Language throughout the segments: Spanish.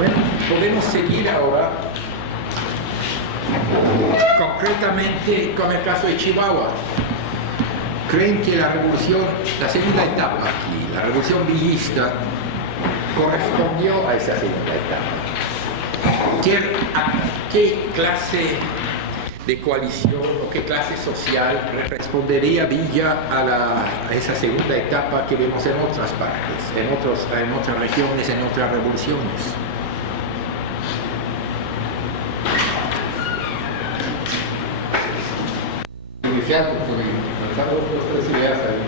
Bueno, podemos seguir ahora concretamente con el caso de Chihuahua. Creen que la revolución, la segunda etapa aquí, la revolución villista, correspondió a esa segunda etapa. ¿Qué clase de coalición o qué clase social respondería Villa a esa segunda etapa que vemos en otras partes, en otras regiones, en otras revoluciones? Iniciar, lanzando dos tres ideas ahí.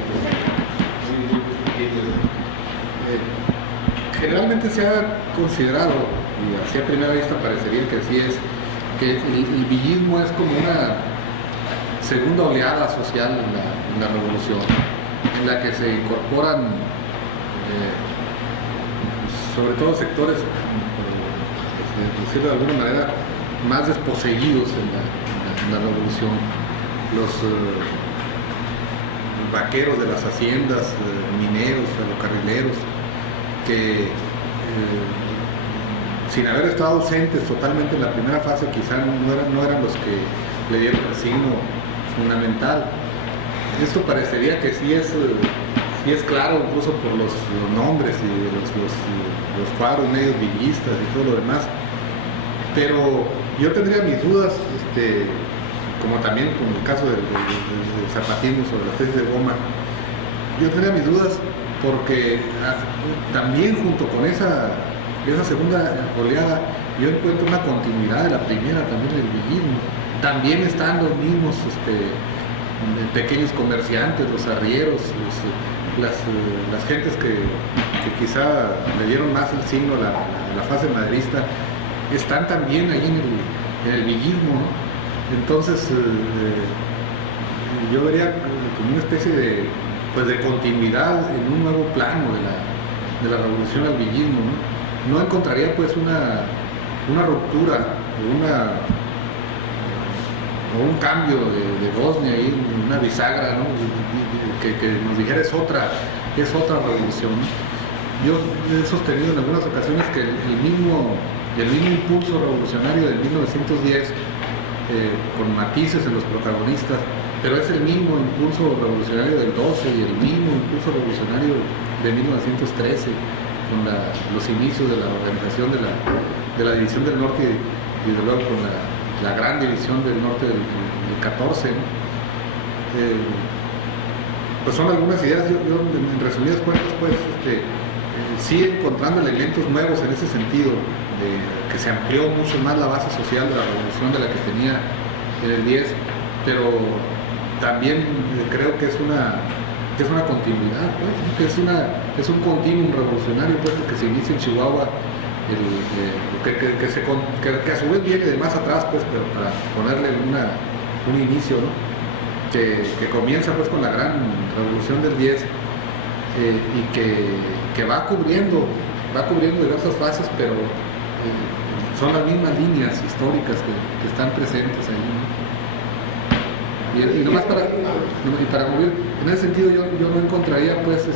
Generalmente se ha considerado, y así a primera vista parecería que así es, que el villismo es como una segunda oleada social en la revolución, en la que se incorporan sobre todo sectores, por decirlo de alguna manera, más desposeídos en la revolución. Los vaqueros de las haciendas, mineros, ferrocarrileros, que sin haber estado ausentes totalmente en la primera fase, quizá no eran los que le dieron el signo fundamental. Esto parecería que sí es claro, incluso por los nombres y los cuadros medios villistas y todo lo demás, pero yo tendría mis dudas, como también con el caso del zapatismo sobre la tesis de Goma, yo tendría mis dudas porque también junto con esa segunda oleada yo encuentro una continuidad de la primera también del villismo. También están los mismos pequeños comerciantes, los arrieros, las gentes que quizá le dieron más el signo a la fase maderista, están también ahí en el villismo, ¿no? Entonces, yo vería como una especie de continuidad en un nuevo plano de la revolución al villismo, ¿no? No encontraría pues una ruptura o un cambio de Bosnia ahí, una bisagra, ¿no? que nos dijera es otra revolución. Yo he sostenido en algunas ocasiones que el mismo impulso revolucionario del 1910, con matices en los protagonistas, pero es el mismo impulso revolucionario del 12 y el mismo impulso revolucionario de 1913, con los inicios de la organización de la División del Norte y desde luego con la gran división del norte del 14, ¿no? Pues son algunas ideas. Yo en resumidas cuentas, pues, sí encontrando elementos nuevos en ese sentido, que se amplió mucho más la base social de la revolución de la que tenía en el 10, pero también creo que es una continuidad, pues, que es un continuum revolucionario, pues, que se inicia en Chihuahua, que a su vez viene de más atrás, pues, pero para ponerle un inicio, ¿no? que comienza pues con la gran revolución del 10, y que va cubriendo diversas fases, pero son las mismas líneas históricas que están presentes ahí, ¿no? Y nomás para concluir, en ese sentido yo no encontraría, pues,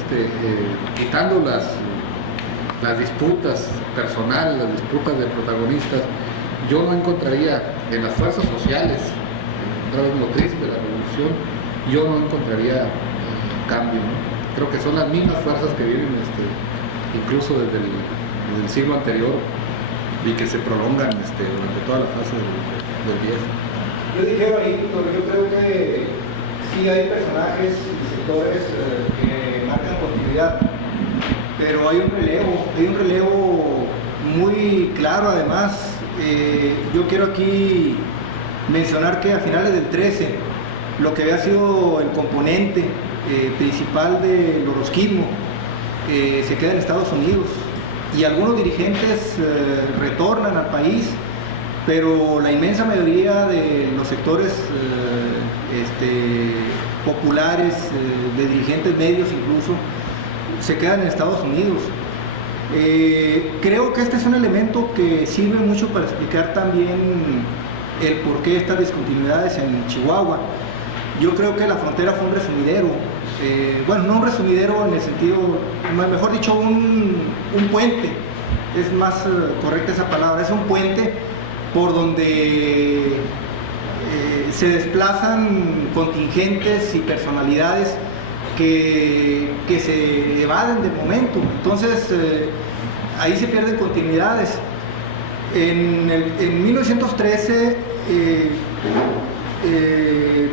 quitando las disputas personales, las disputas de protagonistas, yo no encontraría en las fuerzas sociales, en la motriz de la revolución, yo no encontraría cambio, ¿no? Creo que son las mismas fuerzas que vienen incluso desde el siglo anterior y que se prolongan durante toda la fase del 10. Yo dijeron ahí, porque yo creo que sí hay personajes y sectores que marcan continuidad, pero hay un relevo muy claro. Además, yo quiero aquí mencionar que a finales del 13, lo que había sido el componente principal del orozquismo se queda en Estados Unidos y algunos dirigentes retornan al país, pero la inmensa mayoría de los sectores populares, de dirigentes medios incluso, se quedan en Estados Unidos. Creo que este es un elemento que sirve mucho para explicar también el porqué de estas discontinuidades en Chihuahua. Yo creo que la frontera fue un resumidero, bueno, no un resumidero en el sentido, mejor dicho, un puente es más correcta esa palabra, es un puente por donde se desplazan contingentes y personalidades que se evaden del momento. Entonces ahí se pierden continuidades. En 1913,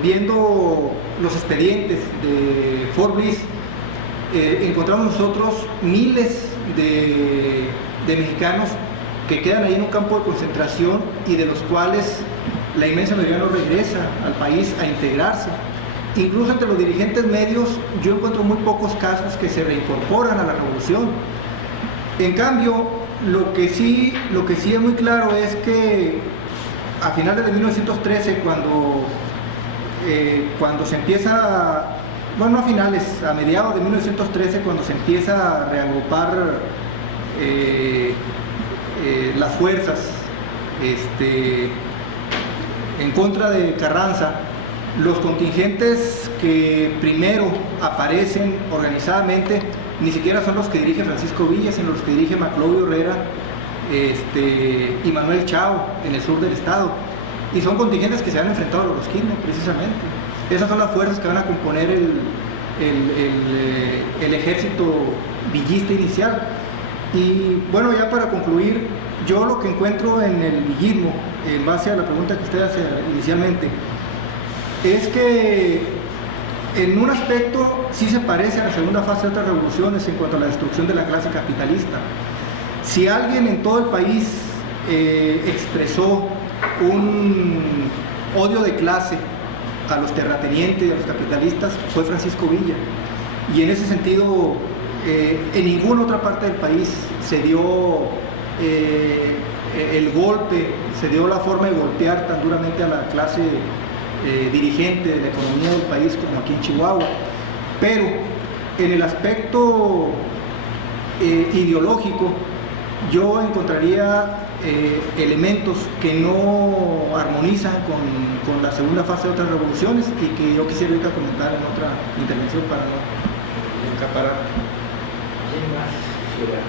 viendo los expedientes de Fort Bliss, encontramos nosotros miles de mexicanos que quedan ahí en un campo de concentración y de los cuales la inmensa mayoría no regresa al país a integrarse. Incluso entre los dirigentes medios yo encuentro muy pocos casos que se reincorporan a la revolución. En cambio, lo que sí es muy claro es que a finales de 1913, cuando se empieza, bueno, no a finales, a mediados de 1913, cuando se empieza a reagrupar las fuerzas en contra de Carranza, los contingentes que primero aparecen organizadamente ni siquiera son los que dirige Francisco Villa, sino los que dirige Maclovio Herrera y Manuel Chao en el sur del estado. Y son contingentes que se han enfrentado a los Rosquines, precisamente. Esas son las fuerzas que van a componer el ejército villista inicial. Y bueno, ya para concluir, yo lo que encuentro en el villismo, en base a la pregunta que usted hace inicialmente, es que en un aspecto sí se parece a la segunda fase de otras revoluciones en cuanto a la destrucción de la clase capitalista. Si alguien en todo el país expresó un odio de clase a los terratenientes y a los capitalistas, fue Francisco Villa. Y en ese sentido, en ninguna otra parte del país se dio el golpe, se dio la forma de golpear tan duramente a la clase dirigente de la economía del país como aquí en Chihuahua. Pero en el aspecto ideológico, yo encontraría elementos que no armonizan con la segunda fase de otras revoluciones y que yo quisiera ahorita comentar en otra intervención para no acaparar. ¿Quién más quisiera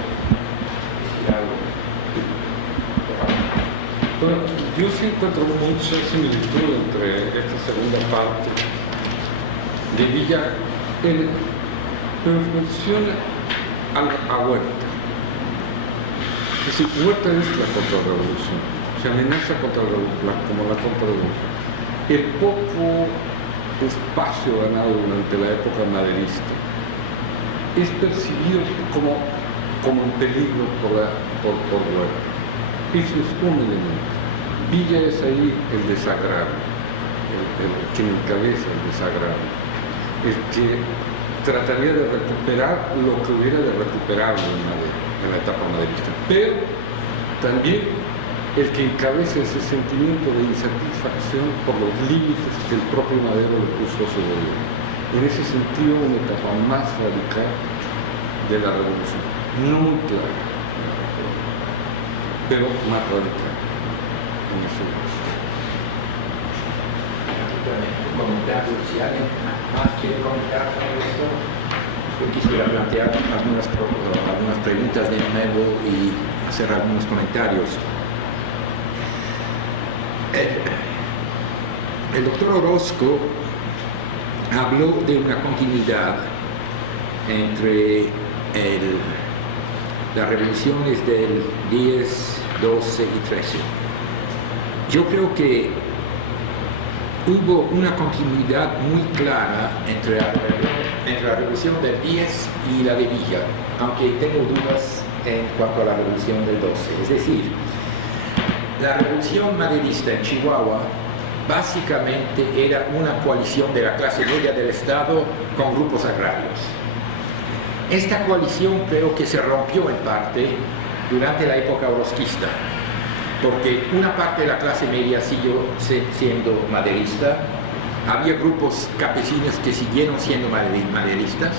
decir algo? Bueno, yo sí encuentro mucha similitud entre esta segunda parte de Villa en función a Huerta. Es decir, Huerta es la contrarrevolución, se amenaza como la contrarrevolución. El poco espacio ganado durante la época maderista es percibido como un peligro por Huerta. Eso es un elemento. Villa es ahí el desagrado, el que encabeza el desagrado, el que trataría de recuperar lo que hubiera de recuperar en la etapa maderista, pero también el que encabeza ese sentimiento de insatisfacción por los límites que el propio Madero le puso a su gobierno. En ese sentido, una etapa más radical de la revolución, no muy clara, pero más radical en ese caso. Comentarios, si alguien más quiere comentar sobre esto, yo quisiera plantear algunas preguntas de nuevo y hacer algunos comentarios. El doctor Orozco habló de una continuidad entre las revoluciones del 10, 12 y 13. Yo creo que hubo una continuidad muy clara entre la revolución del 10 y la de Villa, aunque tengo dudas en cuanto a la revolución del 12. Es decir, la revolución maderista en Chihuahua básicamente era una coalición de la clase media del Estado con grupos agrarios. Esta coalición creo que se rompió en parte durante la época orozquista, porque una parte de la clase media siguió siendo maderista, había grupos campesinos que siguieron siendo maderistas,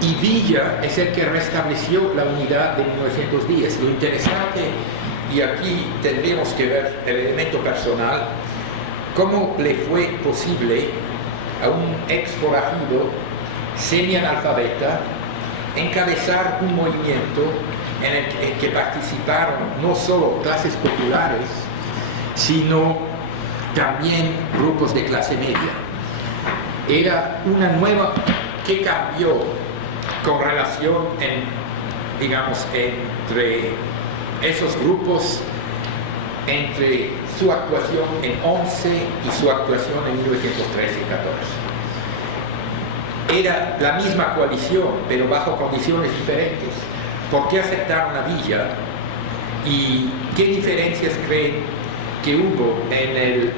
y Villa es el que restableció la unidad de 1910. Lo interesante, y aquí tendremos que ver el elemento personal, cómo le fue posible a un ex forajido semi-analfabeta encabezar un movimiento en el que participaron no solo clases populares, sino también grupos de clase media. Era una nueva que cambió con relación digamos, entre esos grupos, entre su actuación en 11 y su actuación en 1913 y 14. Era la misma coalición, pero bajo condiciones diferentes. ¿Por qué aceptaron a Villa? ¿Y qué diferencias creen que hubo en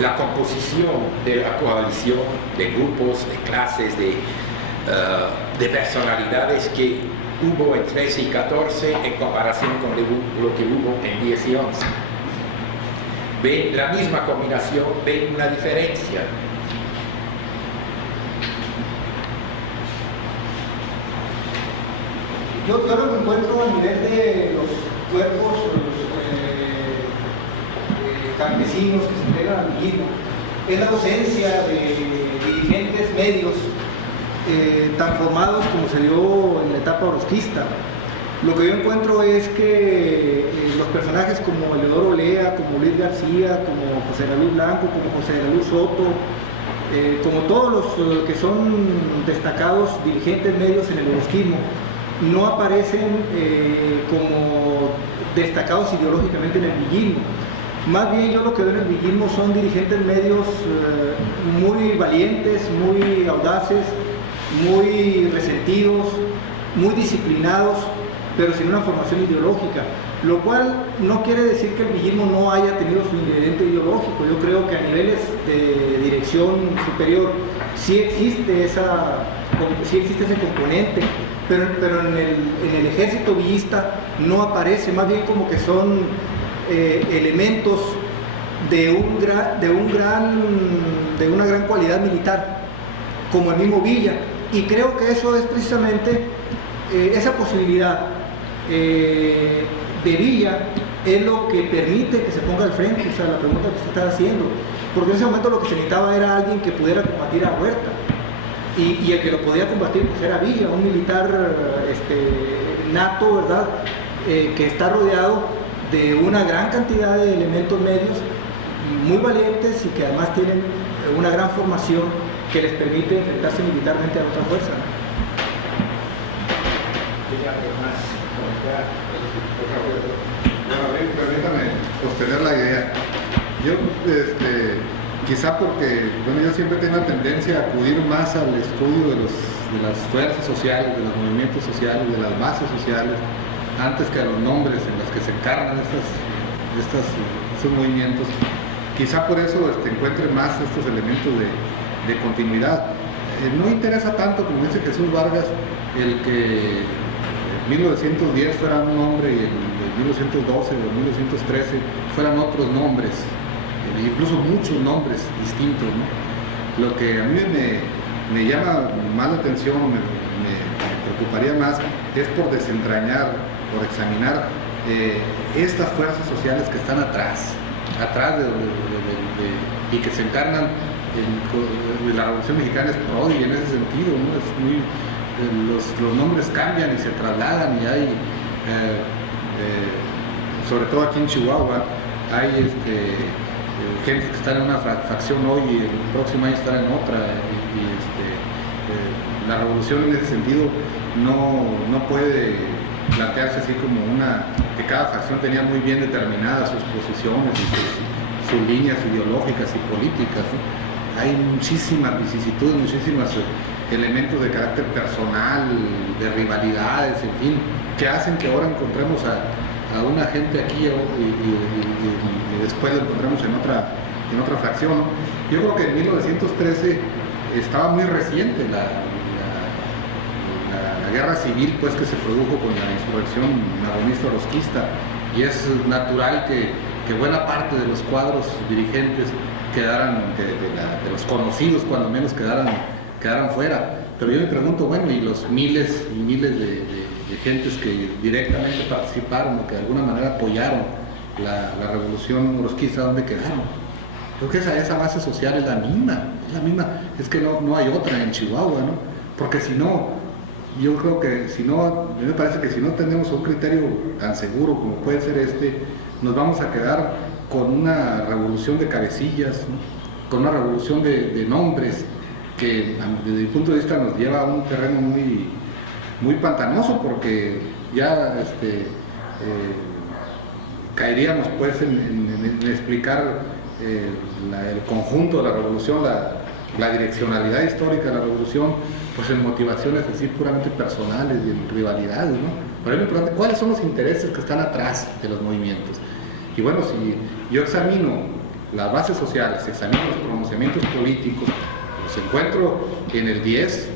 la composición de la coalición, de grupos, de clases, de personalidades que hubo en 13 y 14 en comparación con lo que hubo en 10 y 11? ¿Ven la misma combinación? ¿Ven una diferencia? Yo lo que encuentro a nivel de los cuerpos campesinos que se integran al villismo es la ausencia de dirigentes medios tan formados como se dio en la etapa orozquista. Lo que yo encuentro es que los personajes como Eleodoro Olea, como Luis García, como José de la Luz Blanco, como José de la Luz Soto, como todos los que son destacados dirigentes medios en el orozquismo, no aparecen como destacados ideológicamente en el villismo. Más bien yo lo que veo en el villismo son dirigentes medios muy valientes, muy audaces, muy resentidos, muy disciplinados, pero sin una formación ideológica, lo cual no quiere decir que el villismo no haya tenido su ingrediente ideológico. Yo creo que a niveles de dirección superior sí existe ese componente, pero en el ejército villista no aparece, más bien como que son elementos de una gran cualidad militar, como el mismo Villa. Y creo que eso es precisamente esa posibilidad de Villa es lo que permite que se ponga al frente. O sea, la pregunta que se está haciendo, porque en ese momento lo que se necesitaba era alguien que pudiera combatir a Huerta, y el que lo podía combatir pues era Villa, un militar nato, ¿verdad? Que está rodeado de una gran cantidad de elementos medios muy valientes y que además tienen una gran formación que les permite enfrentarse militarmente a otra fuerza. Permítame sostener la idea. Yo, quizá porque, bueno, yo siempre tengo la tendencia a acudir más al estudio de las fuerzas sociales, de los movimientos sociales, de las bases sociales, antes que a los nombres en los que se encarnan estos movimientos. Quizá por eso encuentre más estos elementos de continuidad. No interesa tanto, como dice Jesús Vargas, el que en 1910 fuera un nombre y en 1912 o 1913 fueran otros nombres, incluso muchos nombres distintos, ¿no? Lo que a mí me llama más la atención, me preocuparía más, es por desentrañar, por examinar estas fuerzas sociales que están atrás y que se encarnan en la Revolución Mexicana. Es prodigio en ese sentido, ¿no? Los nombres cambian y se trasladan, y hay, sobre todo aquí en Chihuahua, hay gente que está en una facción hoy y el próximo año estará en otra, la revolución en ese sentido no puede plantearse así como que cada facción tenía muy bien determinadas sus posiciones y sus líneas ideológicas y políticas, ¿no? Hay muchísimas vicisitudes, muchísimos elementos de carácter personal, de rivalidades, en fin, que hacen que ahora encontremos a una gente aquí y después lo encontramos en otra fracción. Yo creo que en 1913 estaba muy reciente la guerra civil, pues, que se produjo con la insurrección magonista orozquista, y es natural que buena parte de los cuadros dirigentes quedaran, de los conocidos cuando menos, quedaran fuera. Pero yo me pregunto, bueno, y los miles y miles de gentes que directamente participaron o que de alguna manera apoyaron la revolución orozquista, ¿dónde quedaron? Creo que esa base social es la misma, es que no hay otra en Chihuahua, ¿no? porque si no, yo creo que si no, a mí me parece que si no tenemos un criterio tan seguro como puede ser este, nos vamos a quedar con una revolución de cabecillas, ¿no? Con una revolución de nombres que desde mi punto de vista nos lleva a un terreno muy pantanoso, porque ya caeríamos pues en explicar el conjunto de la revolución, la direccionalidad histórica de la revolución, pues en motivaciones así puramente personales y en rivalidades, ¿no? Pero es lo importante, ¿cuáles son los intereses que están atrás de los movimientos? Y bueno, si yo examino las bases sociales, examino los pronunciamientos políticos, los encuentro en el 10,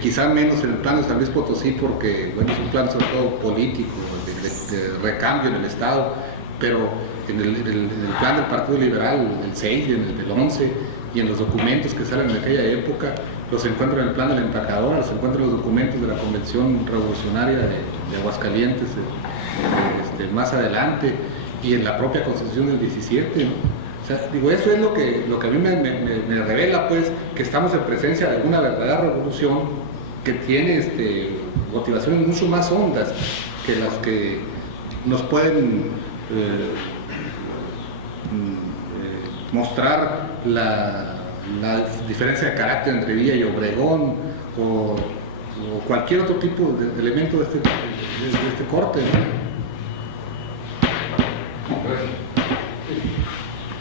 quizá menos en el plan de San Luis Potosí, porque bueno, es un plan sobre todo político, de recambio en el Estado, pero en el plan del Partido Liberal, el 6 y en el del 11, y en los documentos que salen de aquella época, los encuentro en el plan del empacador, los encuentro en los documentos de la Convención Revolucionaria de Aguascalientes más adelante, y en la propia Constitución del 17, ¿no? O sea, digo, eso es lo que a mí me revela, pues, que estamos en presencia de alguna verdadera revolución que tiene motivaciones mucho más hondas que las que nos pueden mostrar la diferencia de carácter entre Villa y Obregón o cualquier otro tipo de elemento de este corte, ¿no?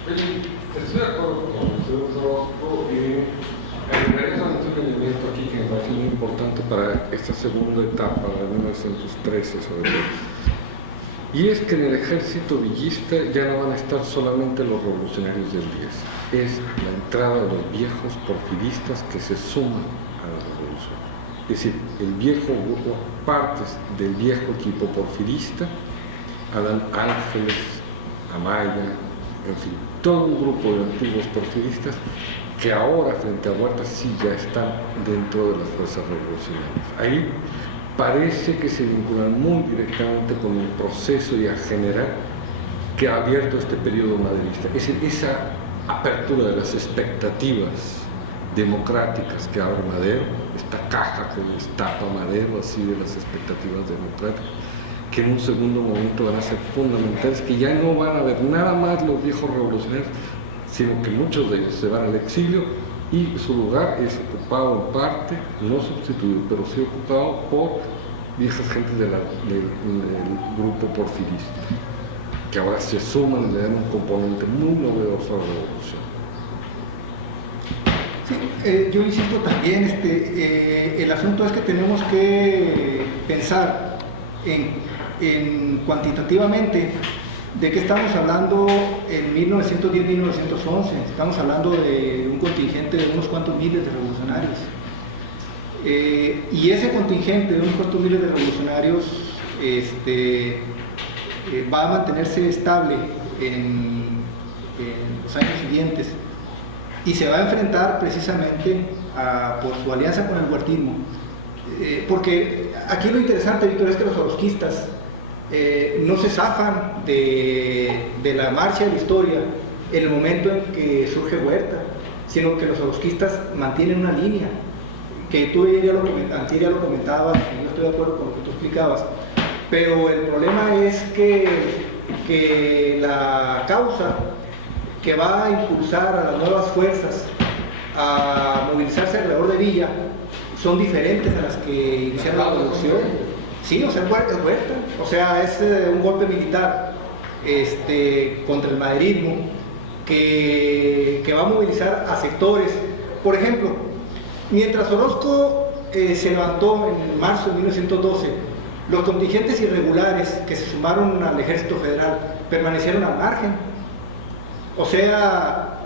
Estoy de acuerdo con el señor Orozco y agregaría un elemento aquí que me parece muy importante para esta segunda etapa de 1913 sobre todo. Y es que en el ejército villista ya no van a estar solamente los revolucionarios del 10, es la entrada de los viejos porfiristas que se suman a la revolución. Es decir, partes del viejo equipo porfirista, Adán Ángeles, Amaya, en fin, todo un grupo de antiguos porfiristas que ahora frente a Huerta sí ya están dentro de las fuerzas revolucionarias. Ahí parece que se vinculan muy directamente con el proceso ya general que ha abierto este periodo maderista. Es decir, esa apertura de las expectativas democráticas que abre Madero, esta caja que destapa Madero así de las expectativas democráticas, que en un segundo momento van a ser fundamentales, que ya no van a ver nada más los viejos revolucionarios, sino que muchos de ellos se van al exilio y su lugar es ocupado en parte, no sustituido, pero sí ocupado por viejas gentes del grupo porfirista, que ahora se suman y le dan un componente muy novedoso a la revolución. Sí, yo insisto también, el asunto es que tenemos que pensar en cuantitativamente de qué estamos hablando en 1910-1911. Estamos hablando de un contingente de unos cuantos miles de revolucionarios. Y ese contingente de unos cuantos miles de revolucionarios va a mantenerse estable en los años siguientes y se va a enfrentar precisamente por su alianza con el huertismo. Porque aquí lo interesante, Víctor, es que los orozquistas no se zafan de la marcha de la historia en el momento en que surge Huerta, sino que los orozquistas mantienen una línea, que tú ya lo comentabas, y yo estoy de acuerdo con lo que tú explicabas, pero el problema es que la causa que va a impulsar a las nuevas fuerzas a movilizarse alrededor de Villa son diferentes a las que iniciaron la revolución. Sí, o sea, es Huerta, o sea, es un golpe militar contra el maderismo que va a movilizar a sectores. Por ejemplo, mientras Orozco se levantó en marzo de 1912, los contingentes irregulares que se sumaron al ejército federal permanecieron al margen. O sea,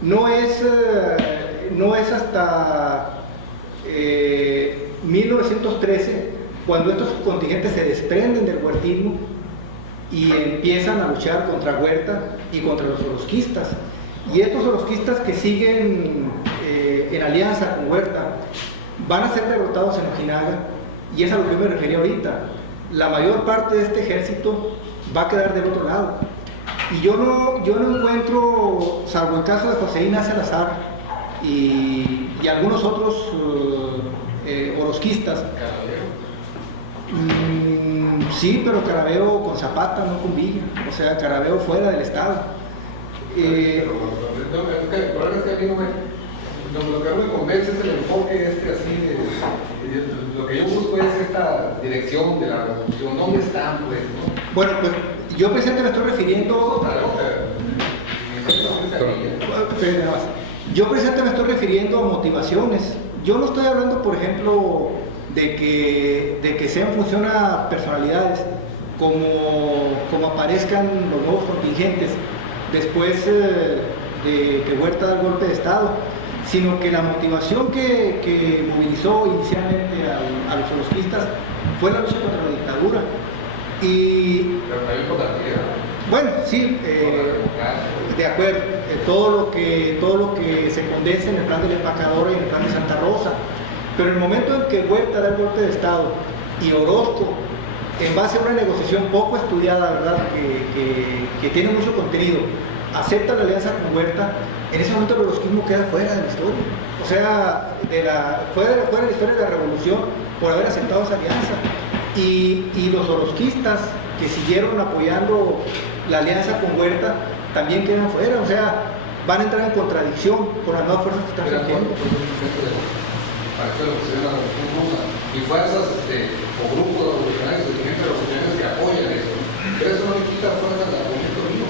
no es hasta 1913 cuando estos contingentes se desprenden del huertismo y empiezan a luchar contra Huerta y contra los orozquistas. Y estos orozquistas que siguen en alianza con Huerta van a ser derrotados en Ojinaga, y es a lo que yo me refería ahorita. La mayor parte de este ejército va a quedar del otro lado. Y yo no encuentro, salvo el caso de Joseína Salazar, y algunos otros orozquistas. Sí, pero Carabeo con Zapata, no con Villa, o sea, Carabeo fuera del Estado. Lo que no me convence es el enfoque así lo que yo busco es esta dirección de la revolución. ¿Dónde están, pues? ¿No? Bueno, pues yo precisamente me estoy refiriendo. Yo precisamente me estoy refiriendo a motivaciones. Yo no estoy hablando, por ejemplo, de que sea en función a personalidades, como aparezcan los nuevos contingentes después de que Huerta da el golpe de Estado, sino que la motivación que movilizó inicialmente a los orozquistas fue la lucha contra la dictadura. Y bueno, sí, de acuerdo, todo lo que se condensa en el plan del Empacador y en el plan de Santa Rosa, pero en el momento en que Huerta da el golpe de Estado y Orozco, en base a una negociación poco estudiada, ¿verdad?, que tiene mucho contenido, acepta la alianza con Huerta, en ese momento el orozquismo queda fuera de la historia, o sea, fuera de la historia de la revolución por haber aceptado esa alianza. Y los orozquistas que siguieron apoyando la alianza con Huerta también quedan fuera, o sea, van a entrar en contradicción con las nuevas fuerzas que están surgiendo. Y fuerzas o grupos revolucionarios, dirigentes revolucionarios que apoyan eso. Pero eso no le quita fuerza al argumento mío.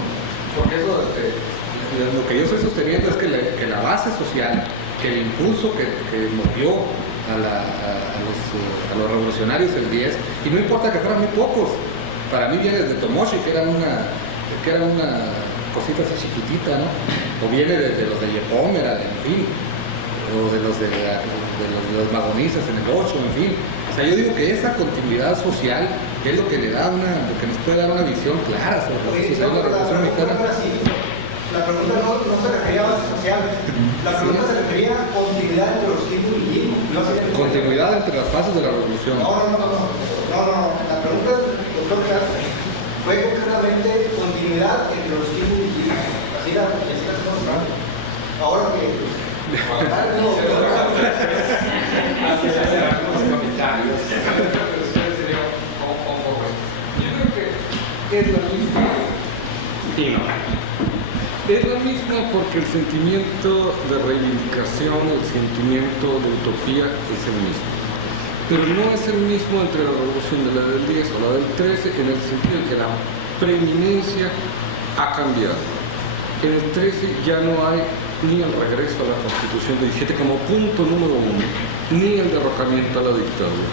Porque eso, lo que yo estoy sosteniendo es que la base social, que el impulso que movió a los revolucionarios el 10, y no importa que fueran muy pocos, para mí viene desde Tomoshi, que era una cosita así chiquitita, ¿no? O viene de los de Yepómera, en fin, o de los magonistas en el 8, en fin. O sea, yo digo que esa continuidad social es lo que le da lo que nos puede dar una visión clara sobre lo que sucedió en la Revolución Mexicana. La pregunta no se refería a bases sociales, la pregunta se refería a continuidad entre los tipos y villismo. Continuidad entre las fases de la revolución. No, la pregunta del doctor Castro fue concretamente continuidad entre los tipos y villismo. Así la estamos hablando. Ahora que... Es la misma. Es la misma porque el sentimiento de reivindicación, el sentimiento de utopía es el mismo. Pero no es el mismo entre la revolución de la del 10 o la del 13 en el sentido de que la preeminencia ha cambiado. En el 13 ya no hay ni el regreso a la Constitución del 17 como punto número 1, ni el derrocamiento a la dictadura.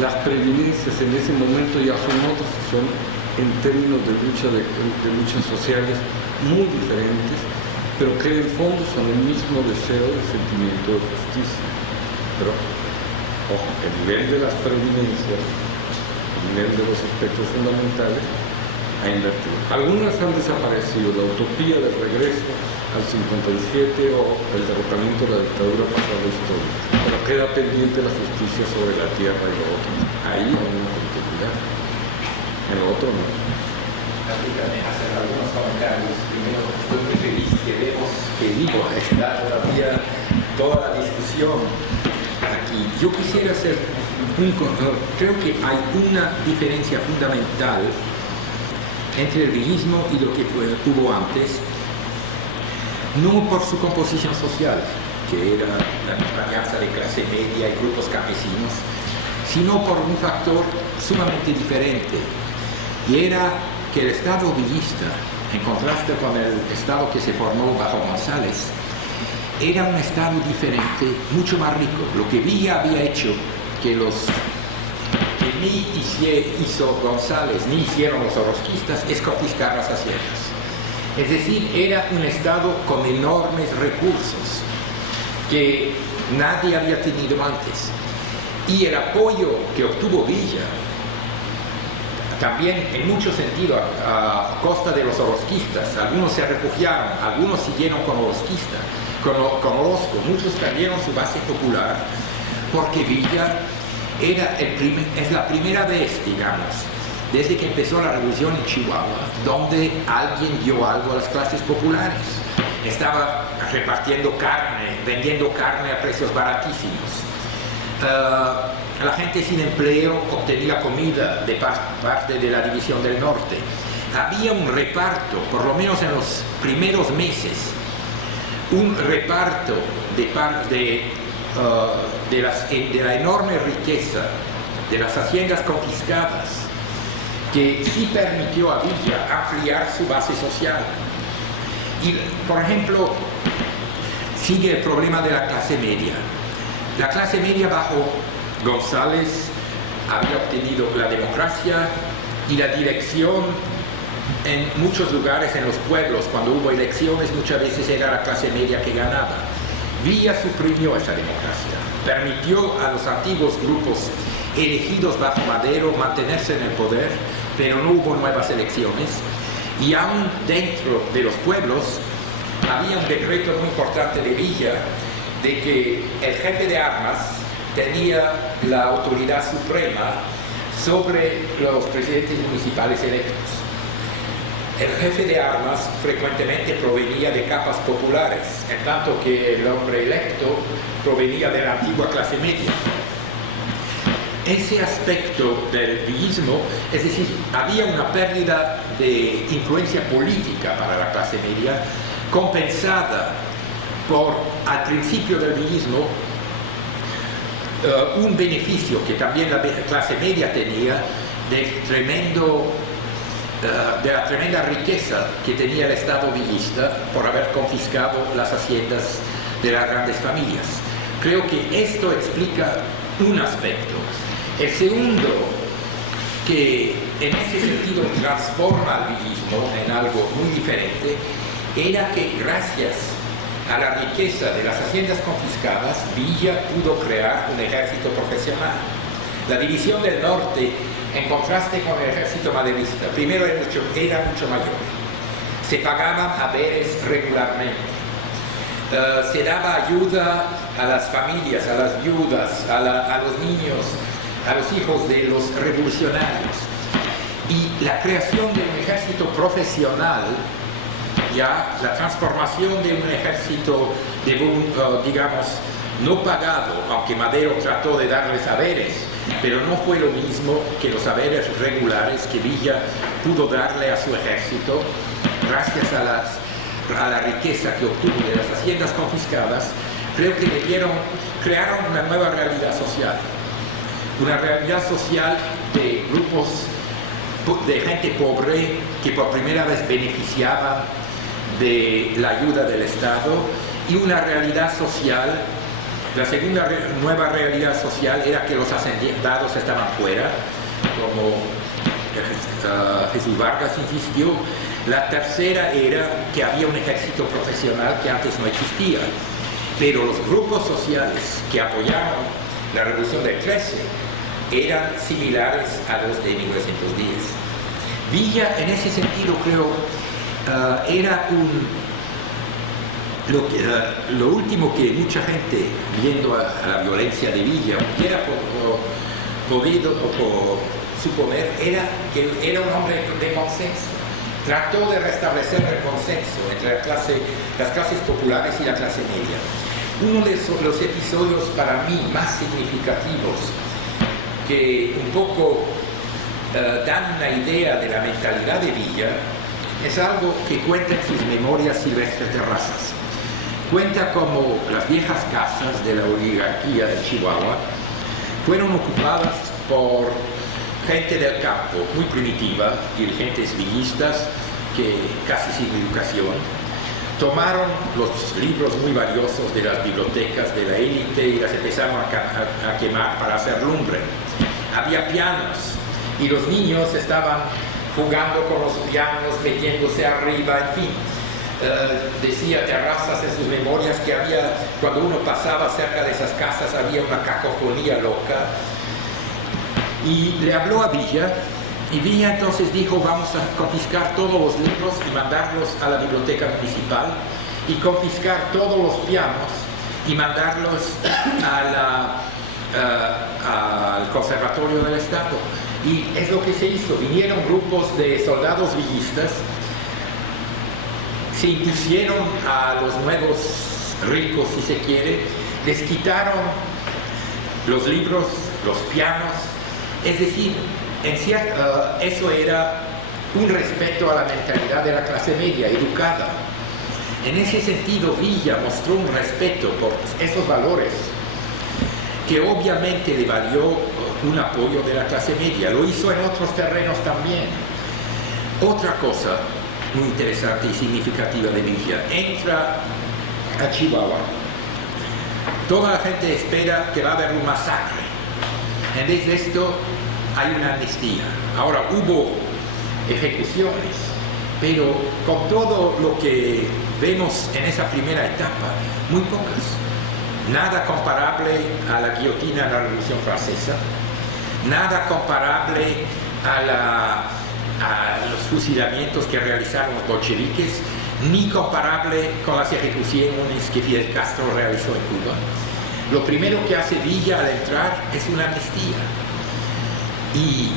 Las preeminencias en ese momento ya son otras, son en términos de luchas sociales muy diferentes, pero que en el fondo son el mismo deseo del sentimiento de justicia. Pero, ojo, el nivel de las preeminencias, el nivel de los aspectos fundamentales, ha invertido. Algunas han desaparecido, la utopía del regreso al 57 o el derrocamiento de la dictadura pasó a la historia, pero queda pendiente la justicia sobre la tierra y lo otro. Ahí hay una continuidad, en lo otro no. También hacer algunos comentarios. Primero, estoy muy feliz que vemos que digo, está todavía toda la discusión aquí. Yo quisiera hacer creo que hay una diferencia fundamental entre el villismo y lo que hubo antes, no por su composición social, que era la misma alianza de clase media y grupos campesinos, sino por un factor sumamente diferente, y era que el Estado villista, en contraste con el Estado que se formó bajo González, era un Estado diferente, mucho más rico. Lo que Villa había hecho, que ni hizo González, ni hicieron los orozquistas, es confiscar las haciendas. Es decir, era un Estado con enormes recursos que nadie había tenido antes. Y el apoyo que obtuvo Villa, también en mucho sentido a costa de los orozquistas, algunos se refugiaron, algunos siguieron con Orozco, muchos perdieron su base popular, porque Villa es la primera vez, digamos, desde que empezó la revolución en Chihuahua, donde alguien dio algo a las clases populares. Estaba repartiendo carne vendiendo carne a precios baratísimos. La gente sin empleo obtenía comida de parte de la División del Norte. Había un reparto, por lo menos en los primeros meses, un reparto de la enorme riqueza de las haciendas confiscadas, que sí permitió a Villa ampliar su base social. Y, por ejemplo, sigue el problema de la clase media. La clase media bajo González había obtenido la democracia y la dirección en muchos lugares, en los pueblos. Cuando hubo elecciones, muchas veces era la clase media que ganaba. Villa suprimió esa democracia, permitió a los antiguos grupos elegidos bajo Madero mantenerse en el poder, pero no hubo nuevas elecciones. Y aún dentro de los pueblos había un decreto muy importante de Villa de que el jefe de armas tenía la autoridad suprema sobre los presidentes municipales electos. El jefe de armas frecuentemente provenía de capas populares, en tanto que el hombre electo provenía de la antigua clase media. Ese aspecto del villismo, es decir, había una pérdida de influencia política para la clase media, compensada por, al principio del villismo, un beneficio que también la clase media tenía de la tremenda riqueza que tenía el Estado villista por haber confiscado las haciendas de las grandes familias. Creo que esto explica un aspecto. El segundo, que en ese sentido transforma al villismo en algo muy diferente, era que gracias a la riqueza de las haciendas confiscadas, Villa pudo crear un ejército profesional. La División del Norte, en contraste con el ejército maderista, primero era mucho mayor. Se pagaban haberes regularmente. Se daba ayuda a las familias, a las viudas, a los niños, a los hijos de los revolucionarios. Y la creación de un ejército profesional, ya la transformación de un ejército, digamos, no pagado, aunque Madero trató de darles haberes, pero no fue lo mismo que los haberes regulares que Villa pudo darle a su ejército, gracias a la riqueza que obtuvo de las haciendas confiscadas. Creo que crearon una nueva realidad social. Una realidad social de grupos de gente pobre que por primera vez beneficiaban de la ayuda del Estado, y una realidad social. La segunda nueva realidad social era que los hacendados estaban fuera, como Jesús Vargas insistió. La tercera era que había un ejército profesional que antes no existía, pero los grupos sociales que apoyaron la Revolución del 13 eran similares a los de 1910. Villa, en ese sentido, creo, era lo último que mucha gente, viendo a la violencia de Villa, hubiera podido suponer, era que era un hombre de consenso. Trató de restablecer el consenso entre las clases populares y la clase media. Uno de los episodios para mí más significativos, que un poco dan una idea de la mentalidad de Villa, es algo que cuenta en sus memorias Silvestre Terrazas. Cuenta cómo las viejas casas de la oligarquía de Chihuahua fueron ocupadas por gente del campo, muy primitiva, dirigentes villistas, que casi sin educación. Tomaron los libros muy valiosos de las bibliotecas de la élite y las empezaron a quemar para hacer lumbre. Había pianos y los niños estaban jugando con los pianos, metiéndose arriba, en fin. Decía Terrazas en sus memorias que cuando uno pasaba cerca de esas casas, había una cacofonía loca. Y le habló a Villa, y Villa entonces dijo: vamos a confiscar todos los libros y mandarlos a la biblioteca municipal, y confiscar todos los pianos y mandarlos al Conservatorio del Estado. Y es lo que se hizo. Vinieron grupos de soldados villistas, se impusieron a los nuevos ricos, si se quiere, les quitaron los libros, los pianos, es decir, eso era un respeto a la mentalidad de la clase media, educada. En ese sentido, Villa mostró un respeto por esos valores que obviamente le valió un apoyo de la clase media. Lo hizo en otros terrenos también. Otra cosa muy interesante y significativa de Villa: entra a Chihuahua. Toda la gente espera que va a haber un masacre. En vez de esto, hay una amnistía. Ahora, hubo ejecuciones, pero con todo lo que vemos en esa primera etapa, muy pocas. Nada comparable a la guillotina de la Revolución Francesa, nada comparable a los fusilamientos que realizaron los bolcheviques, ni comparable con las ejecuciones que Fidel Castro realizó en Cuba. Lo primero que hace Villa al entrar es una amnistía. Y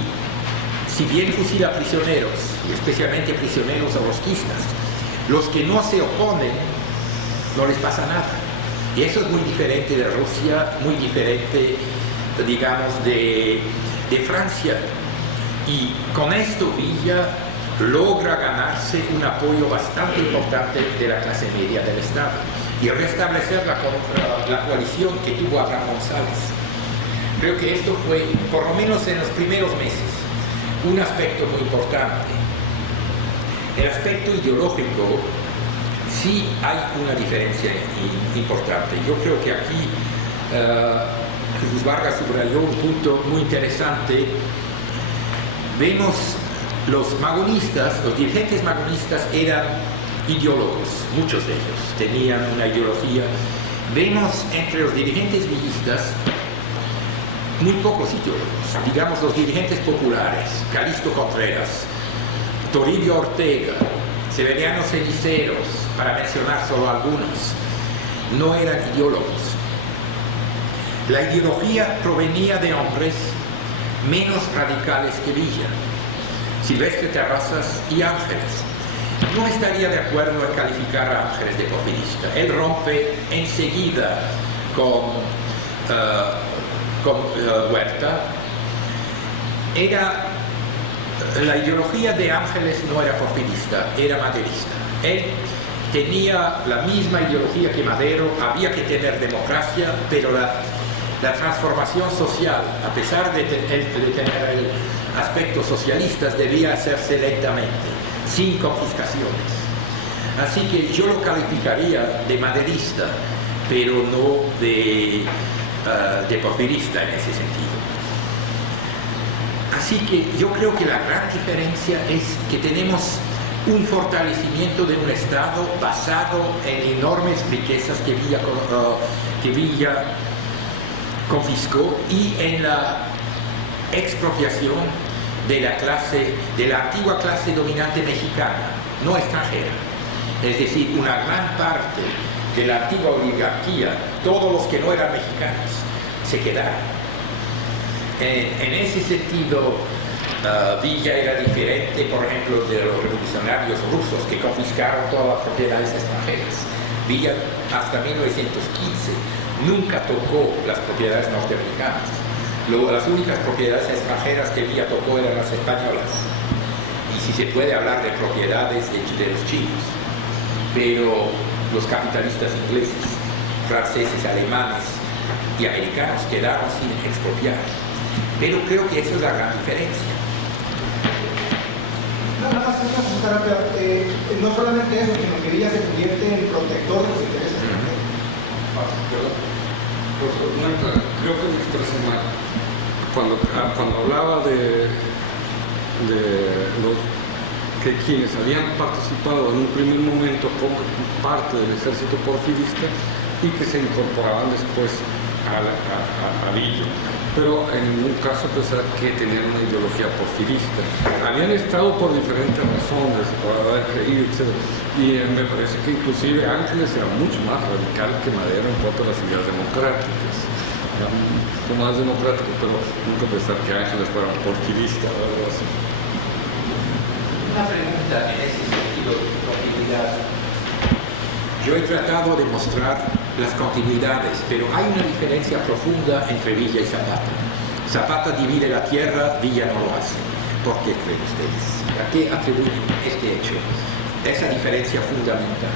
si bien fusila prisioneros, y especialmente prisioneros orosquistas, los que no se oponen, no les pasa nada. Y eso es muy diferente de Rusia, muy diferente, digamos, de Francia. Y con esto Villa logra ganarse un apoyo bastante importante de la clase media del Estado y restablecer la coalición que tuvo Abraham González. Creo que esto fue, por lo menos en los primeros meses, un aspecto muy importante. El aspecto ideológico, sí hay una diferencia importante. Yo creo que aquí Jesús Vargas subrayó un punto muy interesante. Vemos los magonistas, los dirigentes magonistas eran ideólogos, muchos de ellos tenían una ideología. Vemos entre los dirigentes villistas muy pocos ideólogos, digamos los dirigentes populares, Calixto Contreras, Toribio Ortega, Severiano Ceniceros, para mencionar solo algunos, no eran ideólogos. La ideología provenía de hombres menos radicales que Villa, Silvestre Terrazas y Ángeles. No estaría de acuerdo en calificar a Ángeles de porfirista. Él rompe enseguida con Huerta. La ideología de Ángeles no era porfirista, era maderista. Él tenía la misma ideología que Madero, había que tener democracia, pero la transformación social, a pesar de tener el aspectos socialistas, debía hacerse lentamente, sin confiscaciones. Así que yo lo calificaría de maderista, pero no de porfirista en ese sentido. Así que yo creo que la gran diferencia es que tenemos un fortalecimiento de un Estado basado en enormes riquezas que Villa confiscó y en la expropiación de la antigua clase dominante mexicana, no extranjera. Es decir, una gran parte de la antigua oligarquía, todos los que no eran mexicanos, se quedaron. En ese sentido, Villa era diferente, por ejemplo, de los revolucionarios rusos que confiscaron todas las propiedades extranjeras. Villa, hasta 1915, nunca tocó las propiedades norteamericanas. Las únicas propiedades extranjeras que Villa tocó eran las españolas. Y si se puede hablar de propiedades de los chinos. Pero los capitalistas ingleses, franceses, alemanes y americanos quedaron sin expropiar. Pero creo que esa es la gran diferencia. Nada más una pregunta rápida. No solamente eso, sino que Villa se convierte en protector de los intereses extranjeros. Creo que me expresé mal. Cuando hablaba de los que quienes habían participado en un primer momento como parte del ejército porfirista y que se incorporaban después a Villa. Pero en ningún caso pensar que tenían una ideología porfirista. Habían estado por diferentes razones, por haber creído, etc. Y me parece que inclusive Ángeles era mucho más radical que Madero en cuanto a las ideas democráticas. Era un poco más democrático, pero nunca pensar que Ángeles fuera un porfirista o algo así. Una pregunta en ese sentido de porfiridad. Yo he tratado de mostrar las continuidades, pero hay una diferencia profunda entre Villa y Zapata. Zapata divide la tierra, Villa no lo hace. ¿Por qué creen ustedes? ¿A qué atribuyen este hecho? Esa diferencia fundamental.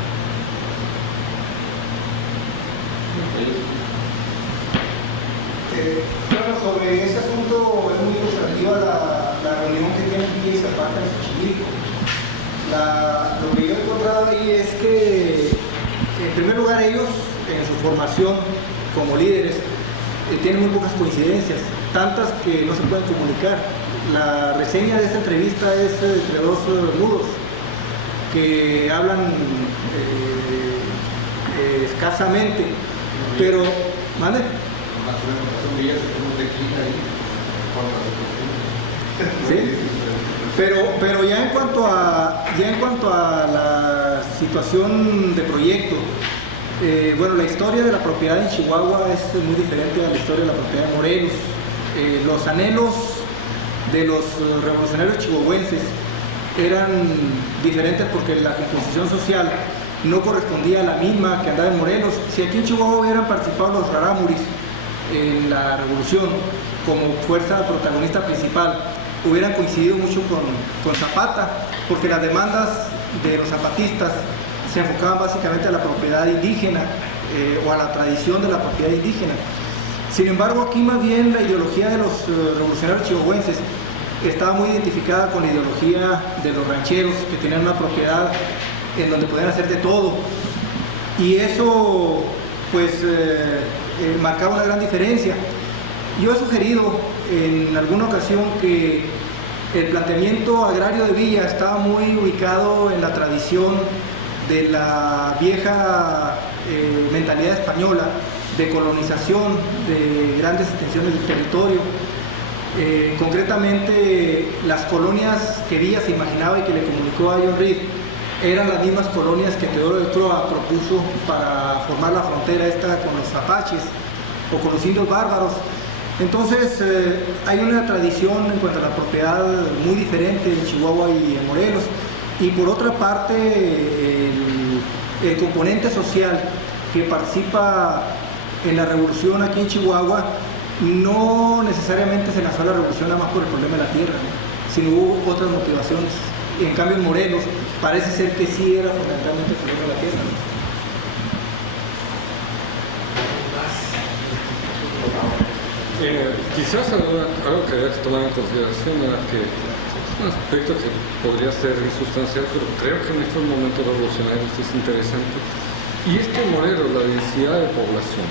Bueno, sobre ese asunto es muy ilustrativa la reunión que tienen Villa y Zapata en Xochimilco. Lo que yo he encontrado ahí es que, en primer lugar, ellos, en su formación como líderes, tienen muy pocas coincidencias, tantas que no se pueden comunicar. La reseña de esta entrevista es entre dos mudos que hablan escasamente, pero ¿mande? ¿Sí? Pero ya en cuanto a la situación de proyecto, bueno, la historia de la propiedad en Chihuahua es muy diferente a la historia de la propiedad de Morelos. Los anhelos de los revolucionarios chihuahuenses eran diferentes porque la composición social no correspondía a la misma que andaba en Morelos. Si aquí en Chihuahua hubieran participado los rarámuris en la revolución como fuerza protagonista principal, hubieran coincidido mucho con Zapata, porque las demandas de los zapatistas se enfocaban básicamente a la propiedad indígena o a la tradición de la propiedad indígena. Sin embargo, aquí más bien la ideología de los revolucionarios chihuahuenses estaba muy identificada con la ideología de los rancheros, que tenían una propiedad en donde podían hacer de todo, y eso pues marcaba una gran diferencia. Yo he sugerido en alguna ocasión que el planteamiento agrario de Villa estaba muy ubicado en la tradición de la vieja mentalidad española de colonización de grandes extensiones del territorio. Concretamente, las colonias que Villa se imaginaba y que le comunicó a John Reed eran las mismas colonias que Teodoro de Croa propuso para formar la frontera esta con los apaches o con los indios bárbaros. Entonces, hay una tradición en cuanto a la propiedad muy diferente en Chihuahua y en Morelos. Y por otra parte, el componente social que participa en la revolución aquí en Chihuahua no necesariamente se lanzó a la revolución nada más por el problema de la tierra, ¿no?, sino hubo otras motivaciones. En cambio, en Morelos parece ser que sí era fundamentalmente el problema de la tierra, ¿no? Quizás algo que había que tomar en consideración era que un aspecto que podría ser insustancial, pero creo que en estos momentos revolucionarios es interesante, y es que en Morelos la densidad de población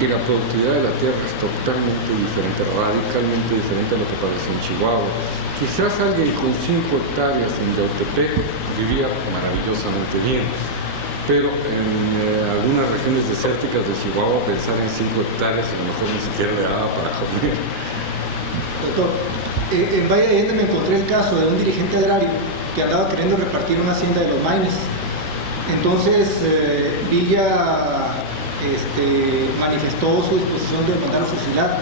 y la productividad de la tierra es totalmente diferente, radicalmente diferente a lo que parece en Chihuahua. Quizás alguien con 5 hectáreas en Yautepec vivía maravillosamente bien, pero en algunas regiones desérticas de Chihuahua pensar en 5 hectáreas a lo mejor ni siquiera le daba para comer. Doctor, en Valle de Allende me encontré el caso de un dirigente agrario que andaba queriendo repartir una hacienda de los Maines. Entonces Villa manifestó su disposición de mandar a fusilar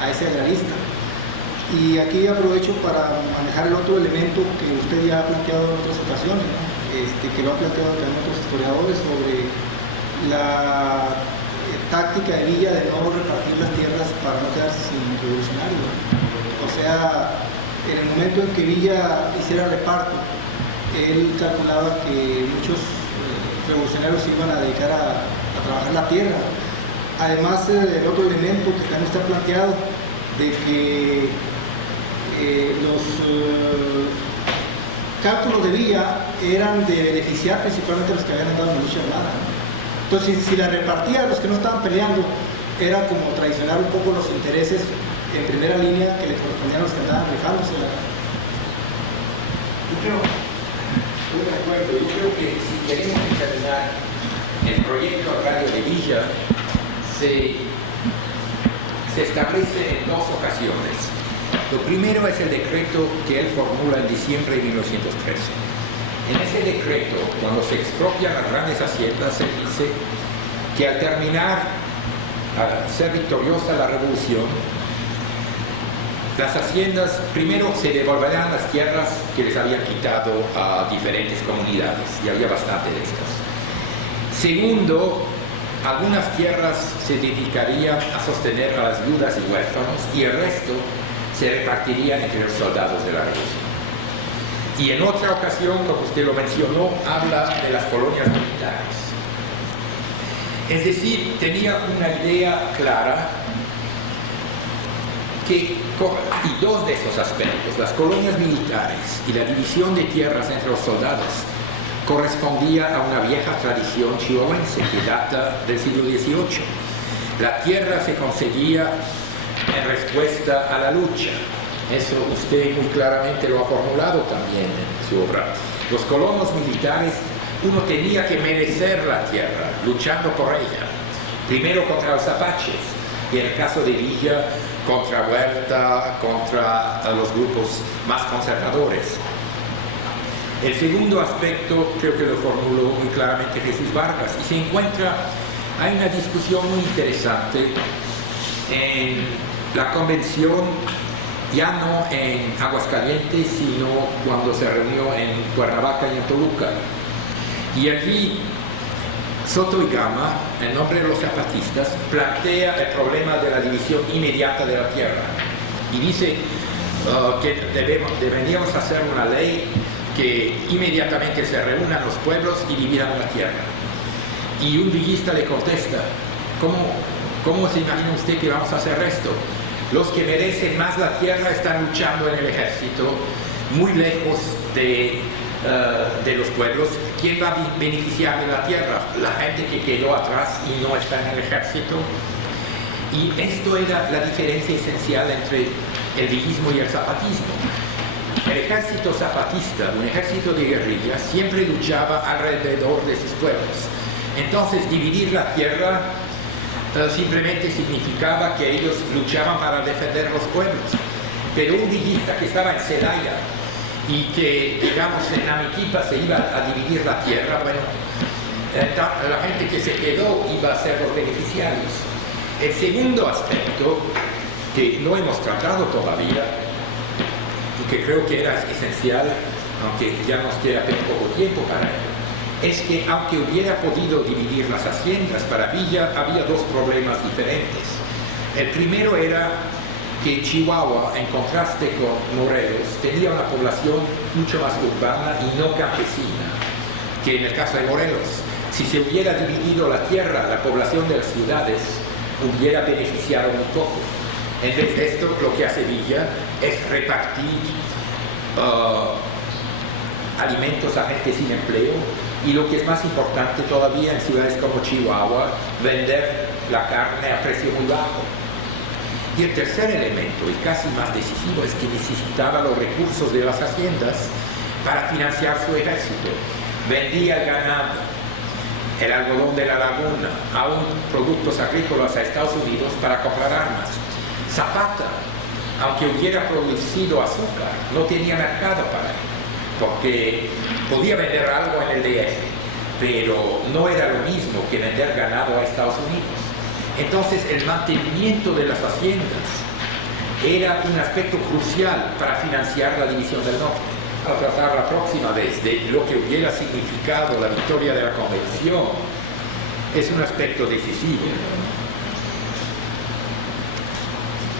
a ese agrarista. Y aquí aprovecho para manejar el otro elemento que usted ya ha planteado en otras ocasiones, ¿no?, que lo han planteado también otros historiadores, sobre la táctica de Villa de no repartir las tierras para no quedarse sin revolucionarios, ¿no? O sea, en el momento en que Villa hiciera reparto, él calculaba que muchos revolucionarios se iban a dedicar a trabajar la tierra. Además, el otro elemento que también está planteado, de que los cálculos de Villa eran de beneficiar principalmente a los que habían andado en la lucha armada, ¿no? Entonces, si la repartía a los que no estaban peleando, era como traicionar un poco los intereses en primera línea que le correspondían a los que andaban rijándose. Estoy de acuerdo. Yo creo que si queremos examinar el proyecto agrario de Villa, se establece en 2 ocasiones. Lo primero es el decreto que él formula en diciembre de 1913. En ese decreto, cuando se expropian las grandes haciendas, se dice que al terminar, al ser victoriosa la revolución, las haciendas primero se devolverán las tierras que les habían quitado a diferentes comunidades, y había bastante de estas. Segundo, algunas tierras se dedicarían a sostener a las viudas y huérfanos y el resto se repartiría entre los soldados de la revolución. Y en otra ocasión, como usted lo mencionó, habla de las colonias militares. Es decir, tenía una idea clara y dos de esos aspectos, las colonias militares y la división de tierras entre los soldados, correspondía a una vieja tradición chihuahuense que data del siglo XVIII. La tierra se conseguía en respuesta a la lucha. Eso usted muy claramente lo ha formulado también en su obra. Los colonos militares, uno tenía que merecer la tierra, luchando por ella. Primero contra los apaches, y en el caso de Villa, contra Huerta, contra los grupos más conservadores. El segundo aspecto creo que lo formuló muy claramente Jesús Vargas, y se encuentra, hay una discusión muy interesante en la convención, ya no en Aguascalientes, sino cuando se reunió en Cuernavaca y en Toluca. Y allí Soto y Gama, en nombre de los zapatistas, plantea el problema de la división inmediata de la tierra. Y dice que deberíamos hacer una ley que inmediatamente se reúnan los pueblos y dividan la tierra. Y un villista le contesta, ¿cómo se imagina usted que vamos a hacer esto? Los que merecen más la tierra están luchando en el ejército, muy lejos de los pueblos. ¿Quién va a beneficiar de la tierra? La gente que quedó atrás y no está en el ejército. Y esto era la diferencia esencial entre el villismo y el zapatismo. El ejército zapatista, un ejército de guerrilla, siempre luchaba alrededor de sus pueblos. Entonces, dividir la tierra simplemente significaba que ellos luchaban para defender los pueblos. Pero un villista que estaba en Celaya y que, digamos, en Amiquipa se iba a dividir la tierra, bueno, la gente que se quedó iba a ser los beneficiarios. El segundo aspecto que no hemos tratado todavía y que creo que era esencial, aunque ya nos queda poco tiempo para ello, es que aunque hubiera podido dividir las haciendas, para Villa había dos problemas diferentes. El primero era que Chihuahua, en contraste con Morelos, tenía una población mucho más urbana y no campesina que en el caso de Morelos. Si se hubiera dividido la tierra, la población de las ciudades hubiera beneficiado un poco. En vez de esto, lo que hace Villa es repartir alimentos a gente sin empleo y, lo que es más importante todavía, en ciudades como Chihuahua, vender la carne a precio muy bajo. Y el tercer elemento, y casi más decisivo, es que necesitaba los recursos de las haciendas para financiar su ejército. Vendía el ganado, el algodón de la laguna, aún productos agrícolas a Estados Unidos para comprar armas. Zapata, aunque hubiera producido azúcar, no tenía mercado para él, porque podía vender algo en el DF, pero no era lo mismo que vender ganado a Estados Unidos. Entonces, el mantenimiento de las haciendas era un aspecto crucial para financiar la división del norte. A tratar la próxima vez de lo que hubiera significado la victoria de la convención, es un aspecto decisivo.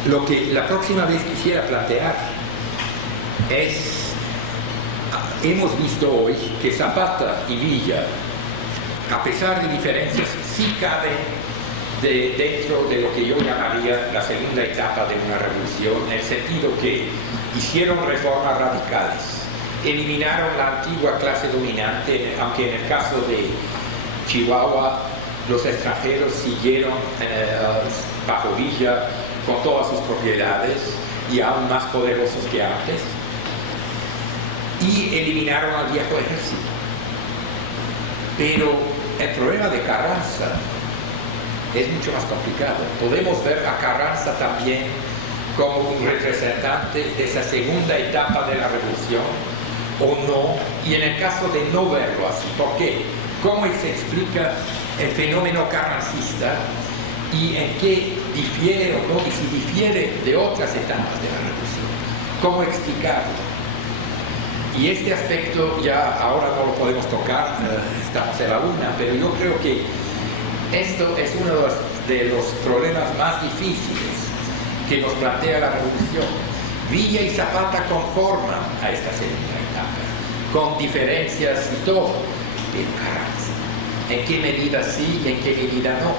Lo que la próxima vez quisiera plantear es, hemos visto hoy que Zapata y Villa, a pesar de diferencias, sí caben dentro de lo que yo llamaría la segunda etapa de una revolución, en el sentido que hicieron reformas radicales, eliminaron la antigua clase dominante, aunque en el caso de Chihuahua los extranjeros siguieron bajo Villa con todas sus propiedades y aún más poderosos que antes, y eliminaron al viejo ejército. Pero el problema de Carranza es mucho más complicado. Podemos ver a Carranza también como un representante de esa segunda etapa de la revolución o no, y en el caso de no verlo así, ¿por qué? ¿Cómo se explica el fenómeno carrancista y en qué difiere o no, y si difiere de otras etapas de la revolución? ¿Cómo explicarlo? Y este aspecto ya ahora no lo podemos tocar, estamos en la una, pero yo creo que esto es uno de los problemas más difíciles que nos plantea la revolución. Villa y Zapata conforman a esta segunda etapa, con diferencias y todo, pero Carranza, ¿en qué medida sí y en qué medida no?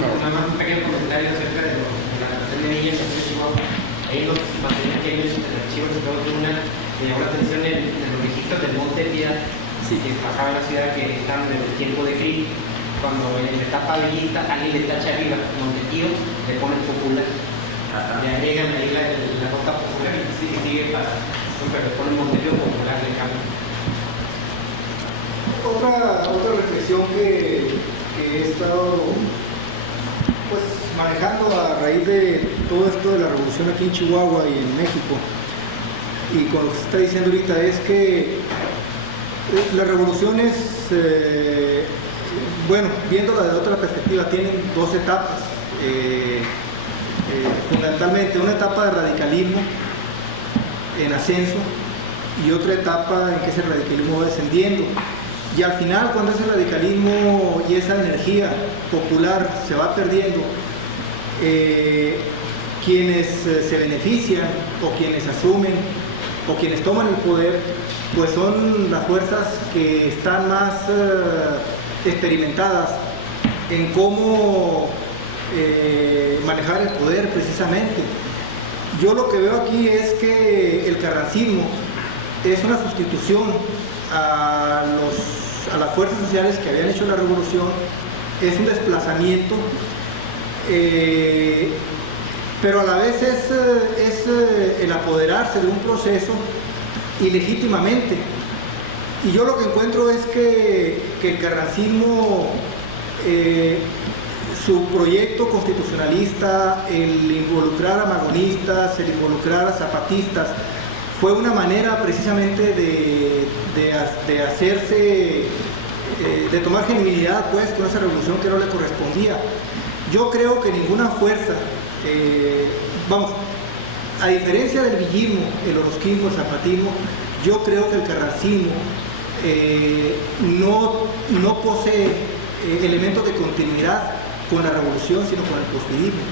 Nada más un pequeño comentario acerca de la canción de Villa en Chihuahua. Ahí los materiales que hay en el archivo de Estados Unidos me llamó la atención en los registros del Monte Piedad, que pasaba en la ciudad, que estaban desde el tiempo de Krieg, cuando en la etapa villista alguien le tacha arriba Montetío, le ponen popular. Le agregan ahí la nota popular y sigue para, siempre le ponen Montetío popular de cambio. Otra reflexión que he estado pues manejando a raíz de todo esto de la revolución aquí en Chihuahua y en México, y con lo que se está diciendo ahorita, es que las revoluciones, bueno, viéndola de otra perspectiva, tienen dos etapas. Fundamentalmente una etapa de radicalismo en ascenso y otra etapa en que ese radicalismo va descendiendo. Y al final, cuando ese radicalismo y esa energía popular se va perdiendo, quienes se benefician o quienes asumen o quienes toman el poder, pues son las fuerzas que están más experimentadas en cómo manejar el poder precisamente. Yo lo que veo aquí es que el carrancismo es una sustitución a las fuerzas sociales que habían hecho la revolución, es un desplazamiento, pero a la vez es el apoderarse de un proceso ilegítimamente. Y yo lo que encuentro es que el carrancismo, su proyecto constitucionalista, el involucrar a magonistas, el involucrar a zapatistas, fue una manera precisamente de hacerse, de tomar genuinidad pues con esa revolución que no le correspondía. Yo creo que ninguna fuerza, a diferencia del villismo, el orozquismo, el zapatismo, yo creo que el carrancismo no posee elementos de continuidad con la revolución, sino con el porfirismo.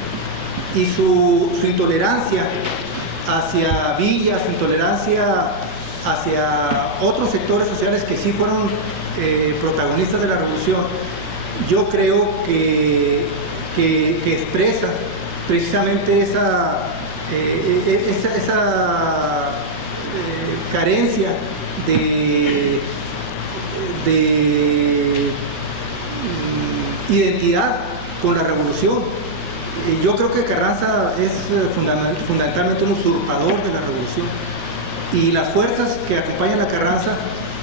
Y su intolerancia hacia Villa, su intolerancia hacia otros sectores sociales que sí fueron protagonistas de la revolución, yo creo que expresa precisamente esa carencia de identidad con la revolución. Yo creo que Carranza es fundamentalmente un usurpador de la revolución, y las fuerzas que acompañan a Carranza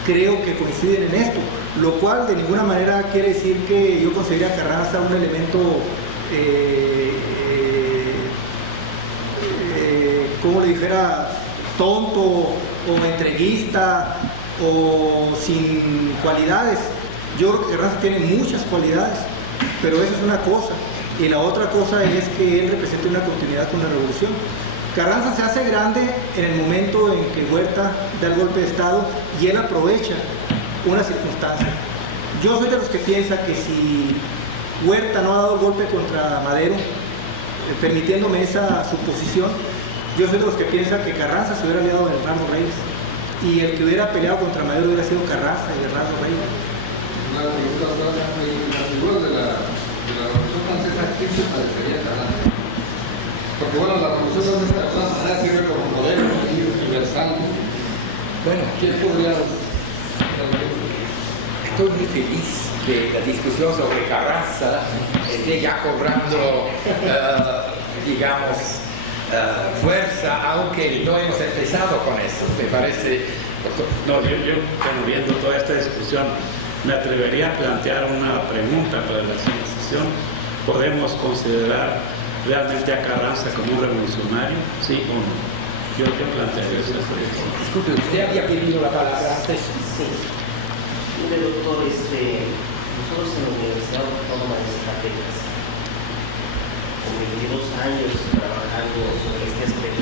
creo que coinciden en esto, lo cual de ninguna manera quiere decir que yo considere a Carranza un elemento como le dijera, tonto o entreguista o sin cualidades. Yo creo que Carranza tiene muchas cualidades, pero esa es una cosa, y la otra cosa es que él representa una continuidad con la revolución. Carranza se hace grande en el momento en que Huerta da el golpe de Estado y él aprovecha una circunstancia. Yo soy de los que piensa que si Huerta no ha dado el golpe contra Madero, permitiéndome esa suposición, yo soy de los que piensa que Carranza se hubiera aliado a Bernardo Reyes, y el que hubiera peleado contra Madero hubiera sido Carranza y Bernardo Reyes. Las figuras de la Revolución Francesa, ¿quién se parecería a Carranza? Porque bueno, la Revolución Francesa de alguna manera sirve como modelo universal. Bueno, ¿Quién podría...? estoy muy feliz que la discusión sobre Carranza esté ya cobrando, digamos, fuerza, aunque no hemos empezado con eso. Me parece... No, yo bueno, viendo toda esta discusión, me atrevería a plantear una pregunta para la sesión. ¿Podemos considerar realmente a Carranza como un revolucionario? ¿Sí o no? Yo plantearía esa pregunta. Disculpe, ¿usted había pedido la palabra antes? Sí. Mire, doctor, nosotros en la Universidad Autónoma de Zacatecas, con 22 años trabajando sobre este aspecto,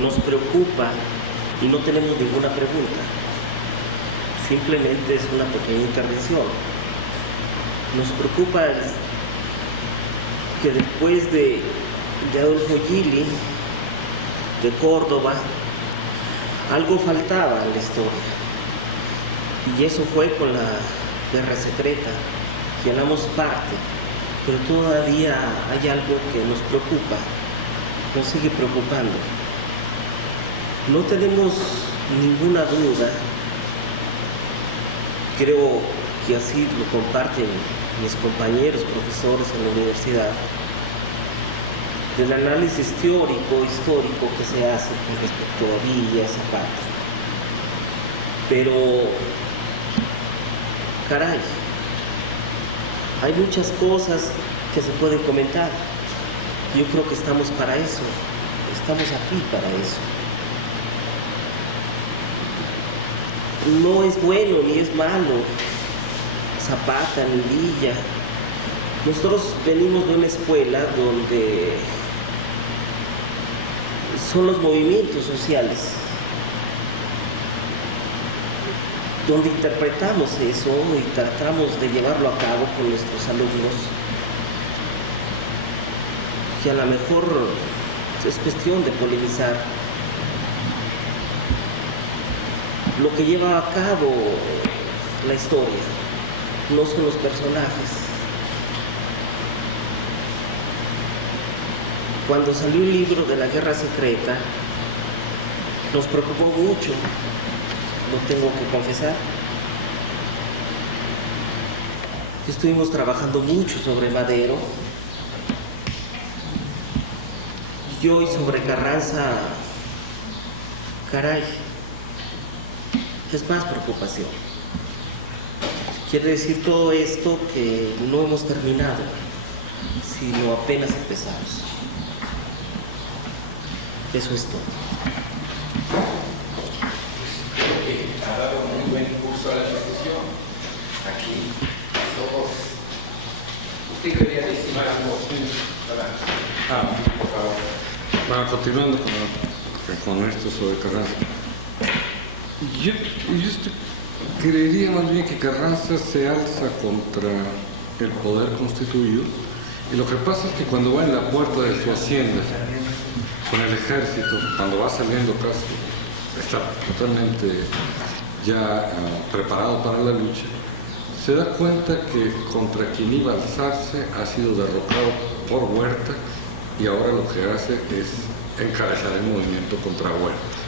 nos preocupa y no tenemos ninguna pregunta. Simplemente es una pequeña intervención. Nos preocupa que después de Adolfo Gili, de Córdoba, algo faltaba en la historia. Y eso fue con la Guerra Secreta. Llenamos parte, pero todavía hay algo que nos preocupa, nos sigue preocupando. No tenemos ninguna duda, creo que así lo comparten mis compañeros profesores en la universidad, del análisis histórico que se hace con respecto a Villa, Zapata. Pero, caray, hay muchas cosas que se pueden comentar. Yo creo que estamos para eso, estamos aquí para eso. No es bueno ni es malo Zapata ni Villa. Nosotros venimos de una escuela donde son los movimientos sociales, donde interpretamos eso y tratamos de llevarlo a cabo con nuestros alumnos, que a lo mejor es cuestión de polemizar. Lo que lleva a cabo la historia no son los personajes. Cuando salió el libro de la Guerra Secreta, nos preocupó mucho, lo tengo que confesar. Estuvimos trabajando mucho sobre Madero y hoy sobre Carranza, caray, es más preocupación. Quiere decir todo esto que no hemos terminado, sino apenas empezamos. Eso es todo. Creo que ha dado un muy buen impulso a la discusión. Aquí todos. Usted quería decir algo. Por favor. Bueno, continuando con esto sobre Carranza. Yo creería más bien que Carranza se alza contra el poder constituido, y lo que pasa es que cuando va en la puerta de su hacienda con el ejército, cuando va saliendo casi, está totalmente ya preparado para la lucha, se da cuenta que contra quien iba a alzarse ha sido derrotado por Huerta, y ahora lo que hace es encabezar el movimiento contra Huerta.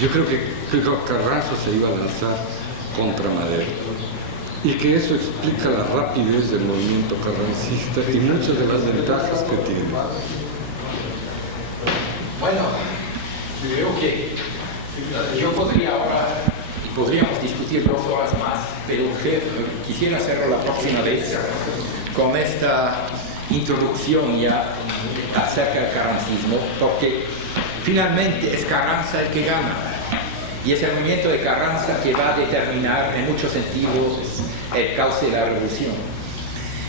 Yo creo que Carranza se iba a lanzar contra Madero, y que eso explica la rapidez del movimiento carrancista y muchas de las ventajas que tiene. Bueno, creo que yo podría ahora, y podríamos discutir 2 horas más, pero quisiera hacerlo la próxima vez con esta introducción ya acerca del carrancismo, porque finalmente es Carranza el que gana, y es el movimiento de Carranza que va a determinar en muchos sentidos el cauce de la revolución.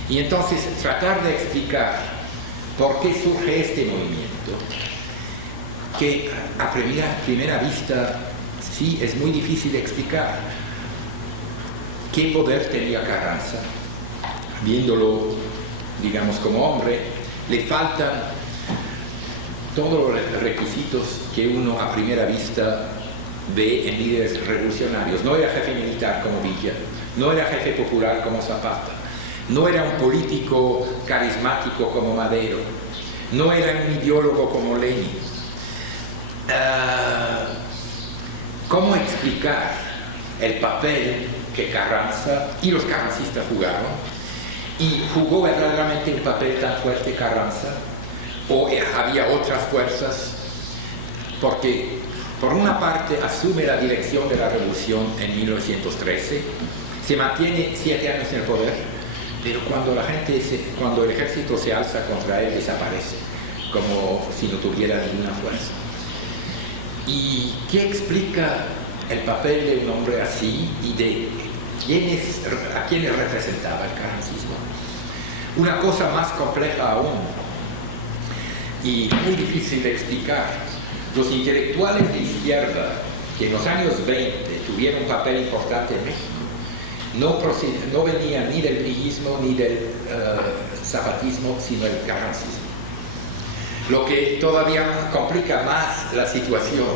Y entonces tratar de explicar por qué surge este movimiento, que a primera vista sí es muy difícil de explicar. ¿Qué poder tenía Carranza? Viéndolo, digamos, como hombre, le faltan todos los requisitos que uno a primera vista ve en líderes revolucionarios. No era jefe militar como Villa, no era jefe popular como Zapata, no era un político carismático como Madero, no era un ideólogo como Lenin. ¿Cómo explicar el papel que Carranza y los carrancistas jugaron? ¿Y jugó verdaderamente un papel tan fuerte Carranza? ¿O había otras fuerzas? Porque por una parte asume la dirección de la revolución en 1913, se mantiene 7 años en el poder, pero cuando el ejército se alza contra él, desaparece, como si no tuviera ninguna fuerza. ¿Y qué explica el papel de un hombre así y de a quiénes representaba el carrancismo? Una cosa más compleja aún y muy difícil de explicar Los intelectuales de izquierda, que en los años 20 tuvieron un papel importante en México, no venían ni del villismo ni del zapatismo, sino del carrancismo. Lo que todavía complica más la situación.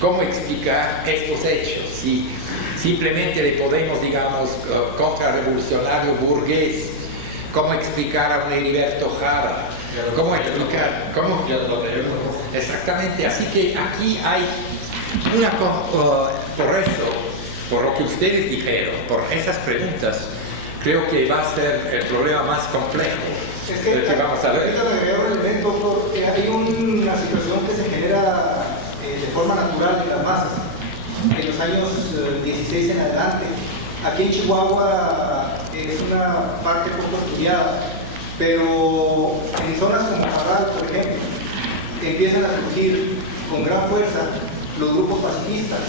¿Cómo explicar estos hechos? Si simplemente le podemos, digamos, contrarrevolucionario burgués, ¿cómo explicar a un Heriberto Jara? ¿Cómo explicar? ¿Cómo? Exactamente, así que aquí hay una... por eso, por lo que ustedes dijeron, por esas preguntas, creo que va a ser el problema más complejo del que vamos a ver. Porque hay una situación que se genera de forma natural en las masas en los años 16 en adelante. Aquí en Chihuahua es una parte poco estudiada, pero en zonas como Parral, por ejemplo, empiezan a surgir con gran fuerza los grupos pacifistas,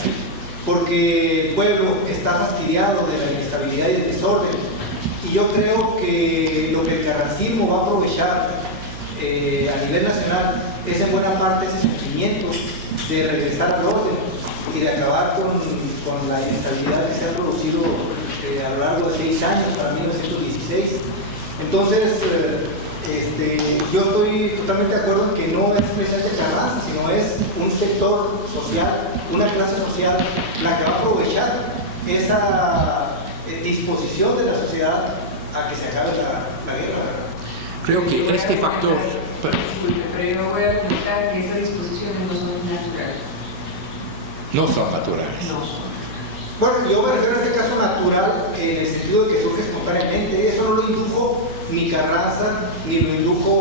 porque el pueblo está fastidiado de la inestabilidad y del desorden. Y yo creo que lo que el carrancismo va a aprovechar a nivel nacional es en buena parte ese sentimiento de regresar al orden y de acabar con la inestabilidad que se ha producido a lo largo de 6 años, para 1916. Entonces, yo estoy totalmente de acuerdo en que no es precisamente Carranza, sino es un sector social, una clase social, la que va a aprovechar esa disposición de la sociedad a que se acabe la guerra. Creo que este factor... Pero yo voy a comentar que esas disposiciones no son naturales. No son naturales. No son. Bueno, yo me refiero a este caso natural en el sentido de que surge espontáneamente. Eso no lo indujo ni Carranza, ni lo indujo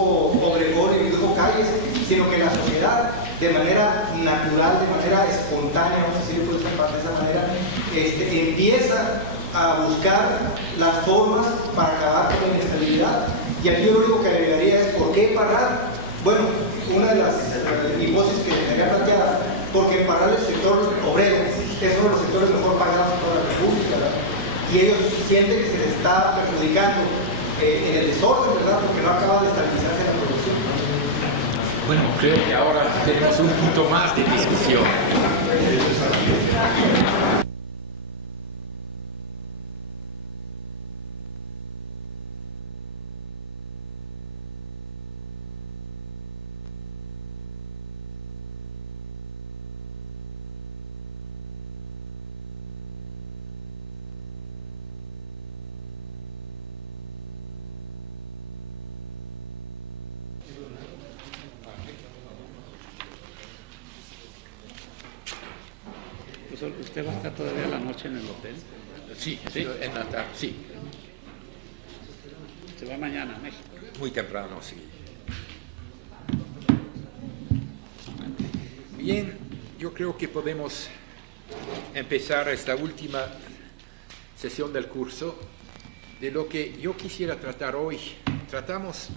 Obregón, ni lo indujo Calles, sino que la sociedad, de manera natural, de manera espontánea, vamos a decirlo de esa manera, empieza a buscar las formas para acabar con la inestabilidad. Y aquí lo único que agregaría es ¿por qué Parral? Bueno, una de las hipótesis que dejaría planteada, porque Parral es el sector obrero, es uno de los sectores mejor pagados de toda la República, ¿verdad? Y ellos sienten que se les está perjudicando en el desorden, ¿verdad? Porque no acaba de estabilizarse la producción. Bueno, creo que ahora tenemos un punto más de discusión. ¿Usted va a estar todavía la noche en el hotel? Sí, ¿Sí? en la tarde, sí. Se va mañana a México. Muy temprano, sí. Bien, yo creo que podemos empezar esta última sesión del curso. De lo que yo quisiera tratar hoy, tratamos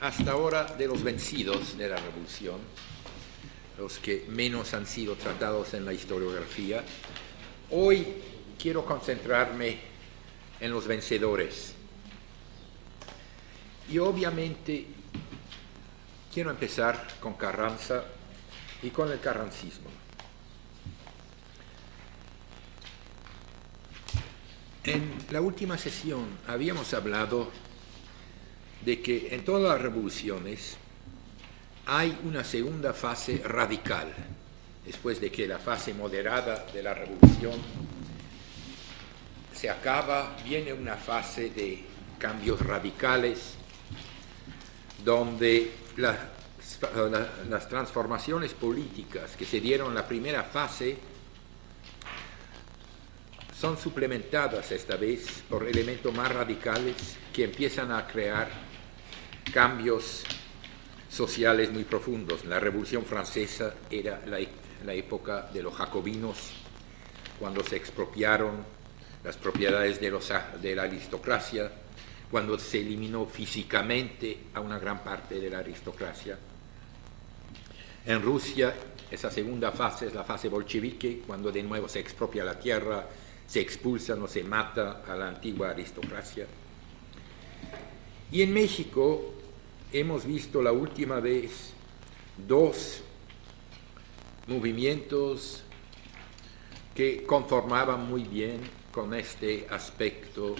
hasta ahora de los vencidos de la revolución, los que menos han sido tratados en la historiografía. Hoy quiero concentrarme en los vencedores. Y obviamente quiero empezar con Carranza y con el carrancismo. En la última sesión habíamos hablado de que en todas las revoluciones hay una segunda fase radical. Después de que la fase moderada de la revolución se acaba, viene una fase de cambios radicales donde las transformaciones políticas que se dieron en la primera fase son suplementadas esta vez por elementos más radicales que empiezan a crear cambios sociales muy profundos. La Revolución Francesa era la época de los jacobinos, cuando se expropiaron las propiedades de la aristocracia, cuando se eliminó físicamente a una gran parte de la aristocracia. En Rusia, esa segunda fase es la fase bolchevique, cuando de nuevo se expropia la tierra, se expulsa o se mata a la antigua aristocracia. Y en México hemos visto la última vez dos movimientos que conformaban muy bien con este aspecto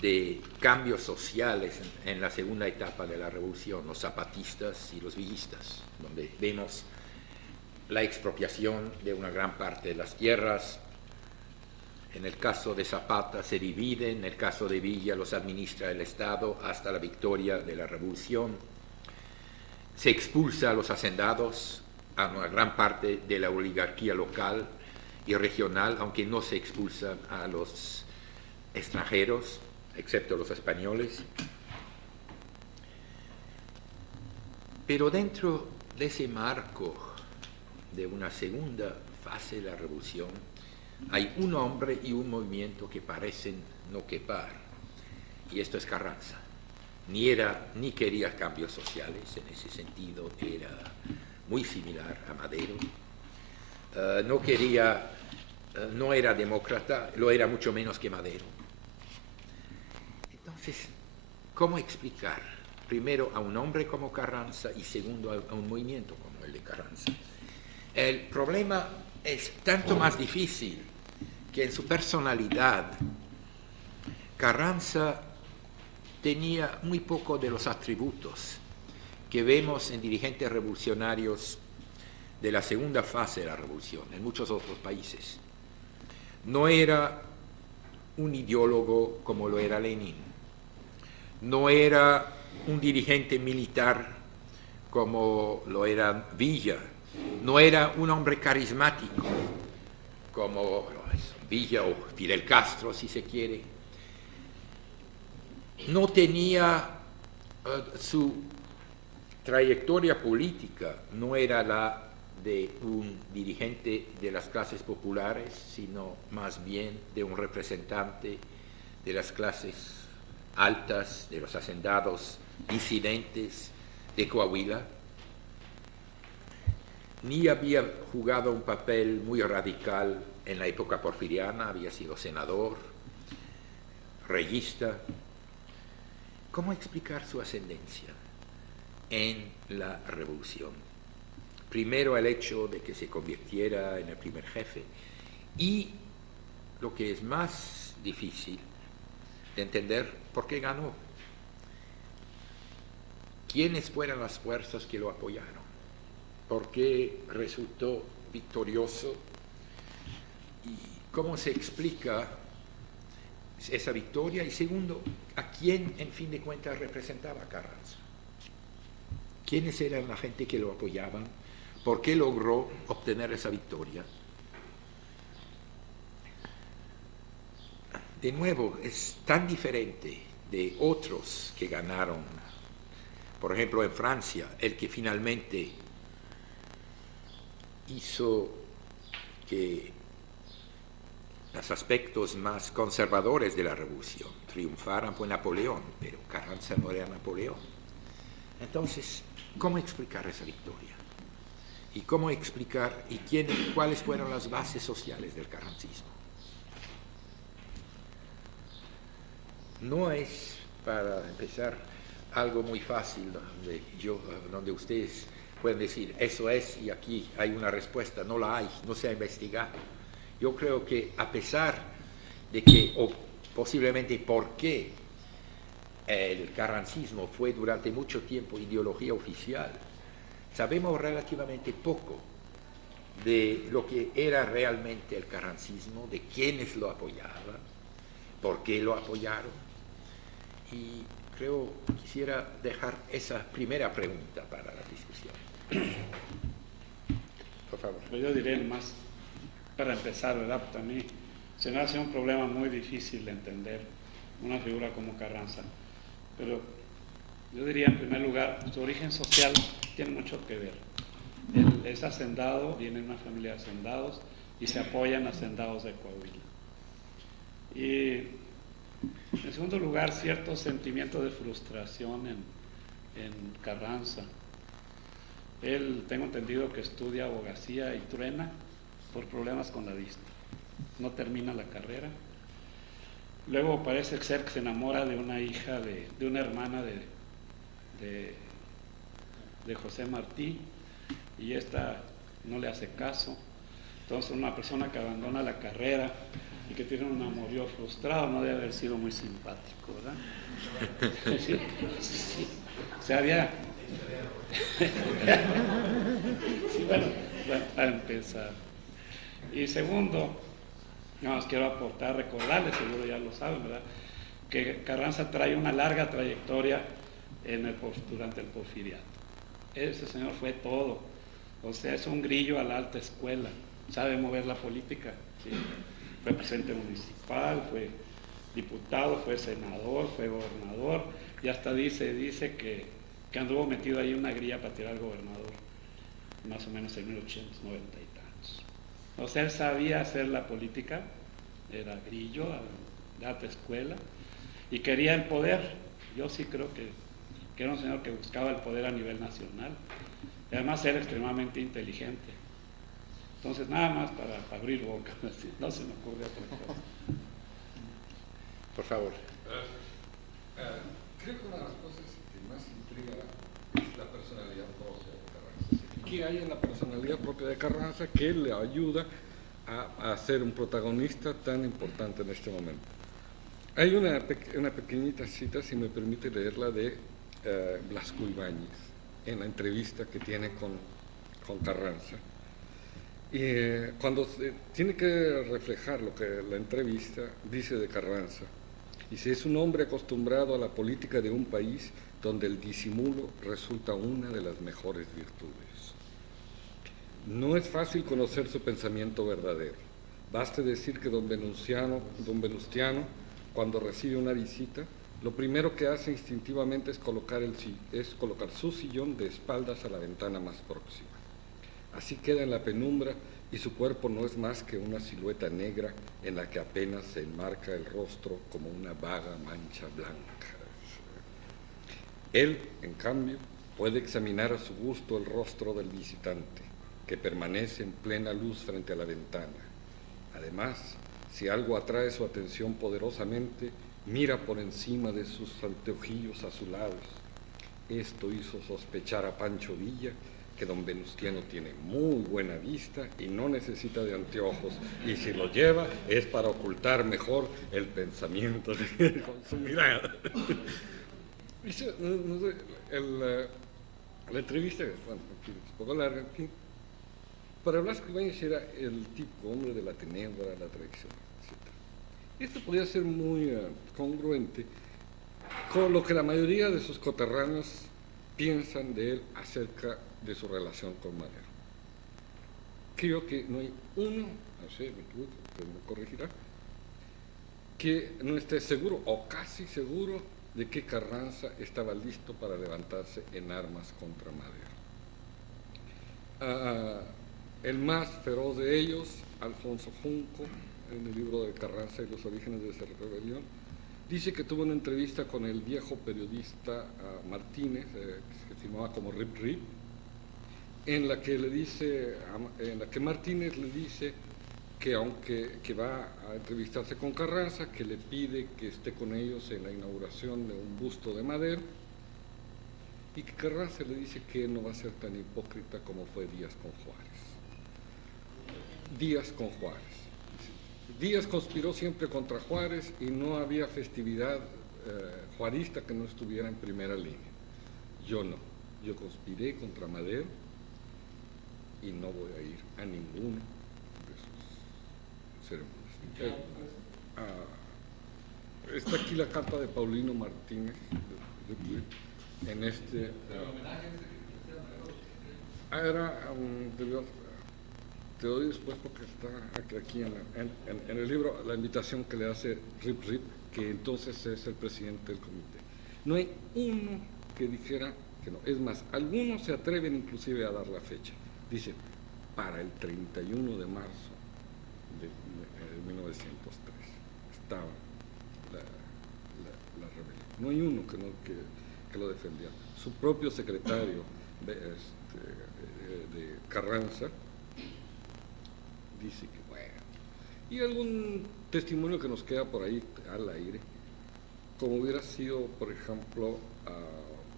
de cambios sociales en la segunda etapa de la revolución, los zapatistas y los villistas, donde vemos la expropiación de una gran parte de las tierras. En el caso de Zapata se divide, en el caso de Villa los administra el Estado hasta la victoria de la revolución. Se expulsa a los hacendados, a una gran parte de la oligarquía local y regional, aunque no se expulsan a los extranjeros, excepto los españoles. Pero dentro de ese marco de una segunda fase de la revolución, hay un hombre y un movimiento que parecen no quepar, y esto es Carranza. Ni quería cambios sociales, en ese sentido era muy similar a Madero. No era demócrata, lo era mucho menos que Madero. Entonces, ¿cómo explicar? Primero a un hombre como Carranza y segundo a un movimiento como el de Carranza. El problema es tanto más difícil que en su personalidad Carranza tenía muy poco de los atributos que vemos en dirigentes revolucionarios de la segunda fase de la revolución en muchos otros países. No era un ideólogo como lo era Lenin, no era un dirigente militar como lo era Villa, no era un hombre carismático como Villa o Fidel Castro, si se quiere. No tenía su trayectoria política, no era la de un dirigente de las clases populares, sino más bien de un representante de las clases altas, de los hacendados disidentes de Coahuila. Ni había jugado un papel muy radical en la época porfiriana, había sido senador, reyista. ¿Cómo explicar su ascendencia en la revolución? Primero el hecho de que se convirtiera en el primer jefe y lo que es más difícil de entender, ¿por qué ganó? ¿Quiénes fueron las fuerzas que lo apoyaron? ¿Por qué resultó victorioso? ¿Y cómo se explica esa victoria? Y segundo, ¿a quién en fin de cuentas representaba Carranza? ¿Quiénes eran la gente que lo apoyaban? ¿Por qué logró obtener esa victoria? De nuevo, es tan diferente de otros que ganaron. Por ejemplo, en Francia, el que finalmente hizo que los aspectos más conservadores de la revolución triunfaran fue Napoleón, pero Carranza no era Napoleón. Entonces, ¿cómo explicar esa victoria? ¿Y cómo explicar cuáles fueron las bases sociales del carrancismo? No es, para empezar, algo muy fácil donde ustedes pueden decir, eso es, y aquí hay una respuesta. No la hay, no se ha investigado. Yo creo que a pesar de que, o posiblemente por qué el carrancismo fue durante mucho tiempo ideología oficial, sabemos relativamente poco de lo que era realmente el carrancismo, de quiénes lo apoyaban, por qué lo apoyaron. Y quisiera dejar esa primera pregunta para la discusión. Por favor. Pues yo diré más, para empezar, ¿verdad? Pues a mí se me hace un problema muy difícil de entender una figura como Carranza. Pero yo diría, en primer lugar, su origen social tiene mucho que ver. Él es hacendado, viene de una familia de hacendados y se apoyan hacendados de Coahuila. Y en segundo lugar, cierto sentimiento de frustración en Carranza. Él, tengo entendido que estudia abogacía y truena por problemas con la vista. No termina la carrera. Luego parece ser que se enamora de una hija, de una hermana de José Martí, y esta no le hace caso. Entonces una persona que abandona la carrera y que tiene un amorío frustrado no debe haber sido muy simpático, ¿verdad? Sí, sí. O sea, había... Sí, bueno, para empezar. Y segundo, no os quiero aportar, recordarles, seguro ya lo saben, ¿verdad?, que Carranza trae una larga trayectoria durante el porfiriato. Ese señor fue todo, o sea, es un grillo a la alta escuela, sabe mover la política, ¿sí? Fue presidente municipal, fue diputado, fue senador, fue gobernador, y hasta dice que anduvo metido ahí una grilla para tirar al gobernador, más o menos en 1890 y tantos. O sea, él sabía hacer la política, era grillo de alta escuela, y quería el poder. Yo sí creo que era un señor que buscaba el poder a nivel nacional, y además era extremadamente inteligente. Entonces, nada más para abrir boca, no se me ocurre otra cosa. Por favor. Creo que una de las cosas que más intriga es la personalidad propia de Carranza. ¿Qué hay en la personalidad propia de Carranza que le ayuda a ser un protagonista tan importante en este momento? Hay una pequeñita cita, si me permite leerla, de Blasco Ibáñez, en la entrevista que tiene con Carranza. Y cuando tiene que reflejar lo que la entrevista dice de Carranza, dice: es un hombre acostumbrado a la política de un país donde el disimulo resulta una de las mejores virtudes. No es fácil conocer su pensamiento verdadero. Baste decir que don Venustiano, cuando recibe una visita, lo primero que hace instintivamente es colocar su sillón de espaldas a la ventana más próxima. Así queda en la penumbra y su cuerpo no es más que una silueta negra en la que apenas se enmarca el rostro como una vaga mancha blanca. Él, en cambio, puede examinar a su gusto el rostro del visitante, que permanece en plena luz frente a la ventana. Además, si algo atrae su atención poderosamente, mira por encima de sus anteojillos azulados. Esto hizo sospechar a Pancho Villa que don Venustiano tiene muy buena vista y no necesita de anteojos, y si lo lleva es para ocultar mejor el pensamiento con su mirada. La entrevista, bueno, es un poco larga, en fin. Para Blasco Ibáñez era el tipo hombre de la tenebra, la traición, etc. Esto podría ser muy congruente con lo que la mayoría de sus coterráneos piensan de él acerca de su relación con Madero. Creo que no hay uno, no sé, usted me corregirá, que no esté seguro o casi seguro de que Carranza estaba listo para levantarse en armas contra Madero. El más feroz de ellos, Alfonso Junco, en el libro de Carranza y los orígenes de esa rebelión, dice que tuvo una entrevista con el viejo periodista Martínez, que se firmaba como Rip Rip, en la que Martínez le dice que aunque va a entrevistarse con Carranza, que le pide que esté con ellos en la inauguración de un busto de Madero, y que Carranza le dice que no va a ser tan hipócrita como fue Díaz con Juárez. Díaz conspiró siempre contra Juárez y no había festividad juarista que no estuviera en primera línea. Yo no, yo conspiré contra Madero y no voy a ir a ninguno de sus ceremonias. Está aquí la carta de Paulino Martínez en este... te doy después porque está aquí en el libro la invitación que le hace Rip Rip, que entonces es el presidente del comité. No hay uno que dijera que no. Es más, algunos se atreven inclusive a dar la fecha. Dice, para el 31 de marzo de 1903 estaba la rebelión. No hay uno que lo defendía. Su propio secretario de Carranza dice que bueno. Y algún testimonio que nos queda por ahí al aire, como hubiera sido, por ejemplo,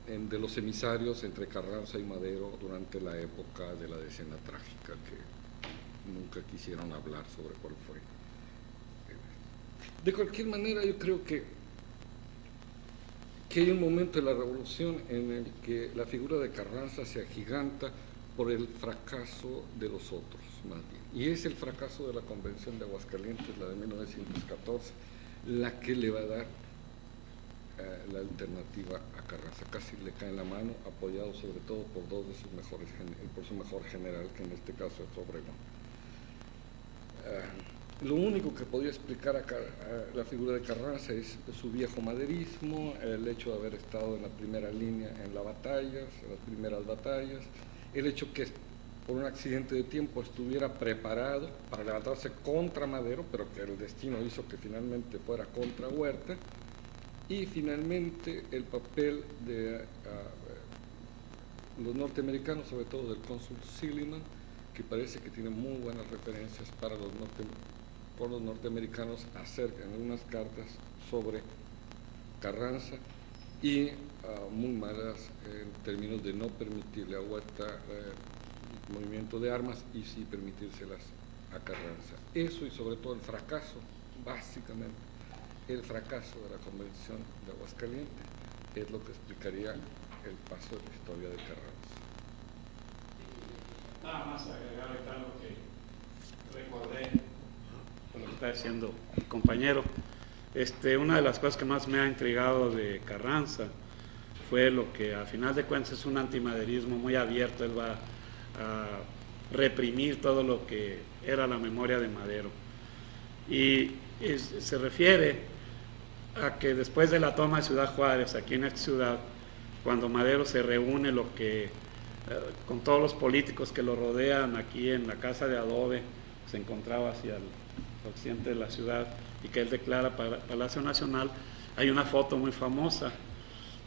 de los emisarios entre Carranza y Madero durante la época de la Decena Trágica, que nunca quisieron hablar sobre cuál fue. De cualquier manera, yo creo que hay un momento de la revolución en el que la figura de Carranza se agiganta por el fracaso de los otros, más bien. Y es el fracaso de la Convención de Aguascalientes, la de 1914, la que le va a dar la alternativa a Carranza. Casi le cae en la mano, apoyado sobre todo por dos de sus mejores, por su mejor general, que en este caso es Obregón. Lo único que podía explicar a la figura de Carranza es su viejo maderismo, el hecho de haber estado en la primera línea en las primeras batallas, el hecho que por un accidente de tiempo estuviera preparado para levantarse contra Madero, pero que el destino hizo que finalmente fuera contra Huerta, y finalmente el papel de los norteamericanos, sobre todo del cónsul Silliman, que parece que tiene muy buenas referencias para por los norteamericanos acerca en unas cartas sobre Carranza y muy malas en términos de no permitirle a Huerta movimiento de armas y sí permitírselas a Carranza. Eso y sobre todo el fracaso, básicamente el fracaso de la Convención de Aguascalientes es lo que explicaría el paso de la historia de Carranza. Nada más agregar acá lo que recordé, por lo que está diciendo el compañero. Una de las cosas que más me ha intrigado de Carranza fue lo que a final de cuentas es un antimaderismo muy abierto. Él va a reprimir todo lo que era la memoria de Madero. Y se refiere a que después de la toma de Ciudad Juárez, aquí en esta ciudad, cuando Madero se reúne con todos los políticos que lo rodean aquí en la casa de adobe, se encontraba hacia el occidente de la ciudad, y que él declara Palacio Nacional, hay una foto muy famosa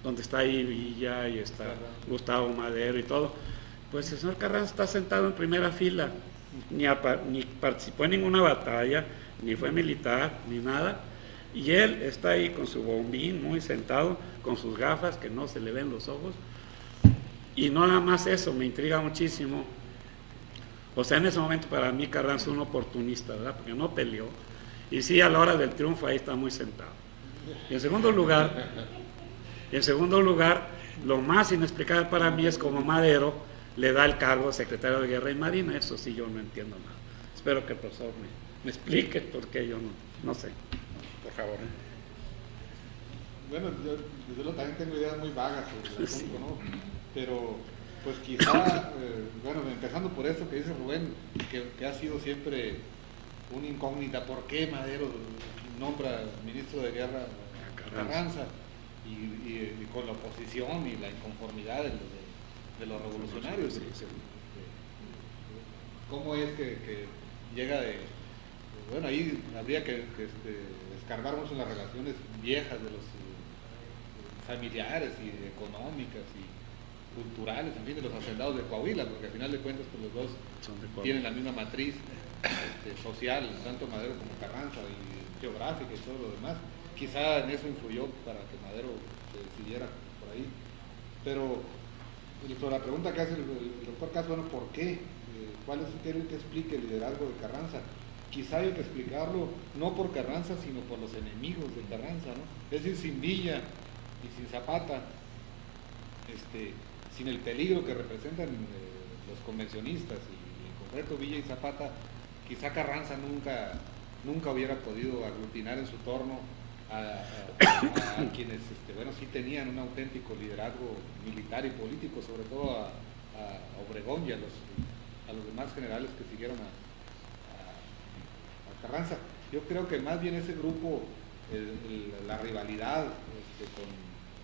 donde está ahí Villa y está Gustavo Madero y todo. Pues el señor Carranza está sentado en primera fila, ni participó en ninguna batalla, ni fue militar, ni nada, y él está ahí con su bombín, muy sentado, con sus gafas que no se le ven los ojos. Y no nada más eso, me intriga muchísimo. O sea, en ese momento para mí Carranza es un oportunista, ¿verdad? Porque no peleó. Y sí, a la hora del triunfo ahí está muy sentado. Y en segundo lugar, lo más inexplicable para mí es cómo Madero le da el cargo de secretario de Guerra y Marina. Eso sí yo no entiendo nada. Espero que el profesor me explique, porque yo no sé. Por favor. Bueno, yo también tengo ideas muy vagas sobre el asunto, ¿no? Pero, pues quizá, bueno, empezando por eso que dice Rubén, que ha sido siempre una incógnita, ¿por qué Madero nombra ministro de Guerra a Carranza? Y con la oposición y la inconformidad de los revolucionarios. ¿Cómo es que llega de... Bueno, ahí habría que descargar mucho en las relaciones viejas de los familiares y económicas y culturales, en fin, de los hacendados de Coahuila, porque al final de cuentas pues, los dos tienen la misma matriz social, tanto Madero como Carranza, y geográfica y todo lo demás. Quizá en eso influyó para que Madero se decidiera por ahí. Pero sobre la pregunta que hace el doctor Caso, bueno, ¿por qué? ¿Cuál es el que explique el liderazgo de Carranza? Quizá hay que explicarlo no por Carranza, sino por los enemigos de Carranza, ¿no? Es decir, sin Villa y sin Zapata, sin el peligro que representan los convencionistas, y en concreto Villa y Zapata, quizá Carranza nunca hubiera podido aglutinar en su torno a quienes, bueno, sí tenían un auténtico liderazgo militar y político, sobre todo a Obregón y a los demás generales que siguieron a Carranza. Yo creo que más bien ese grupo, la rivalidad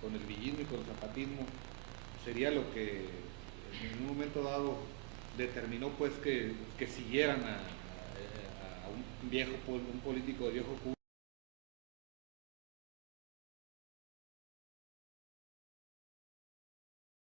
con el villismo y con el zapatismo, sería lo que en un momento dado determinó pues que siguieran a un político de viejo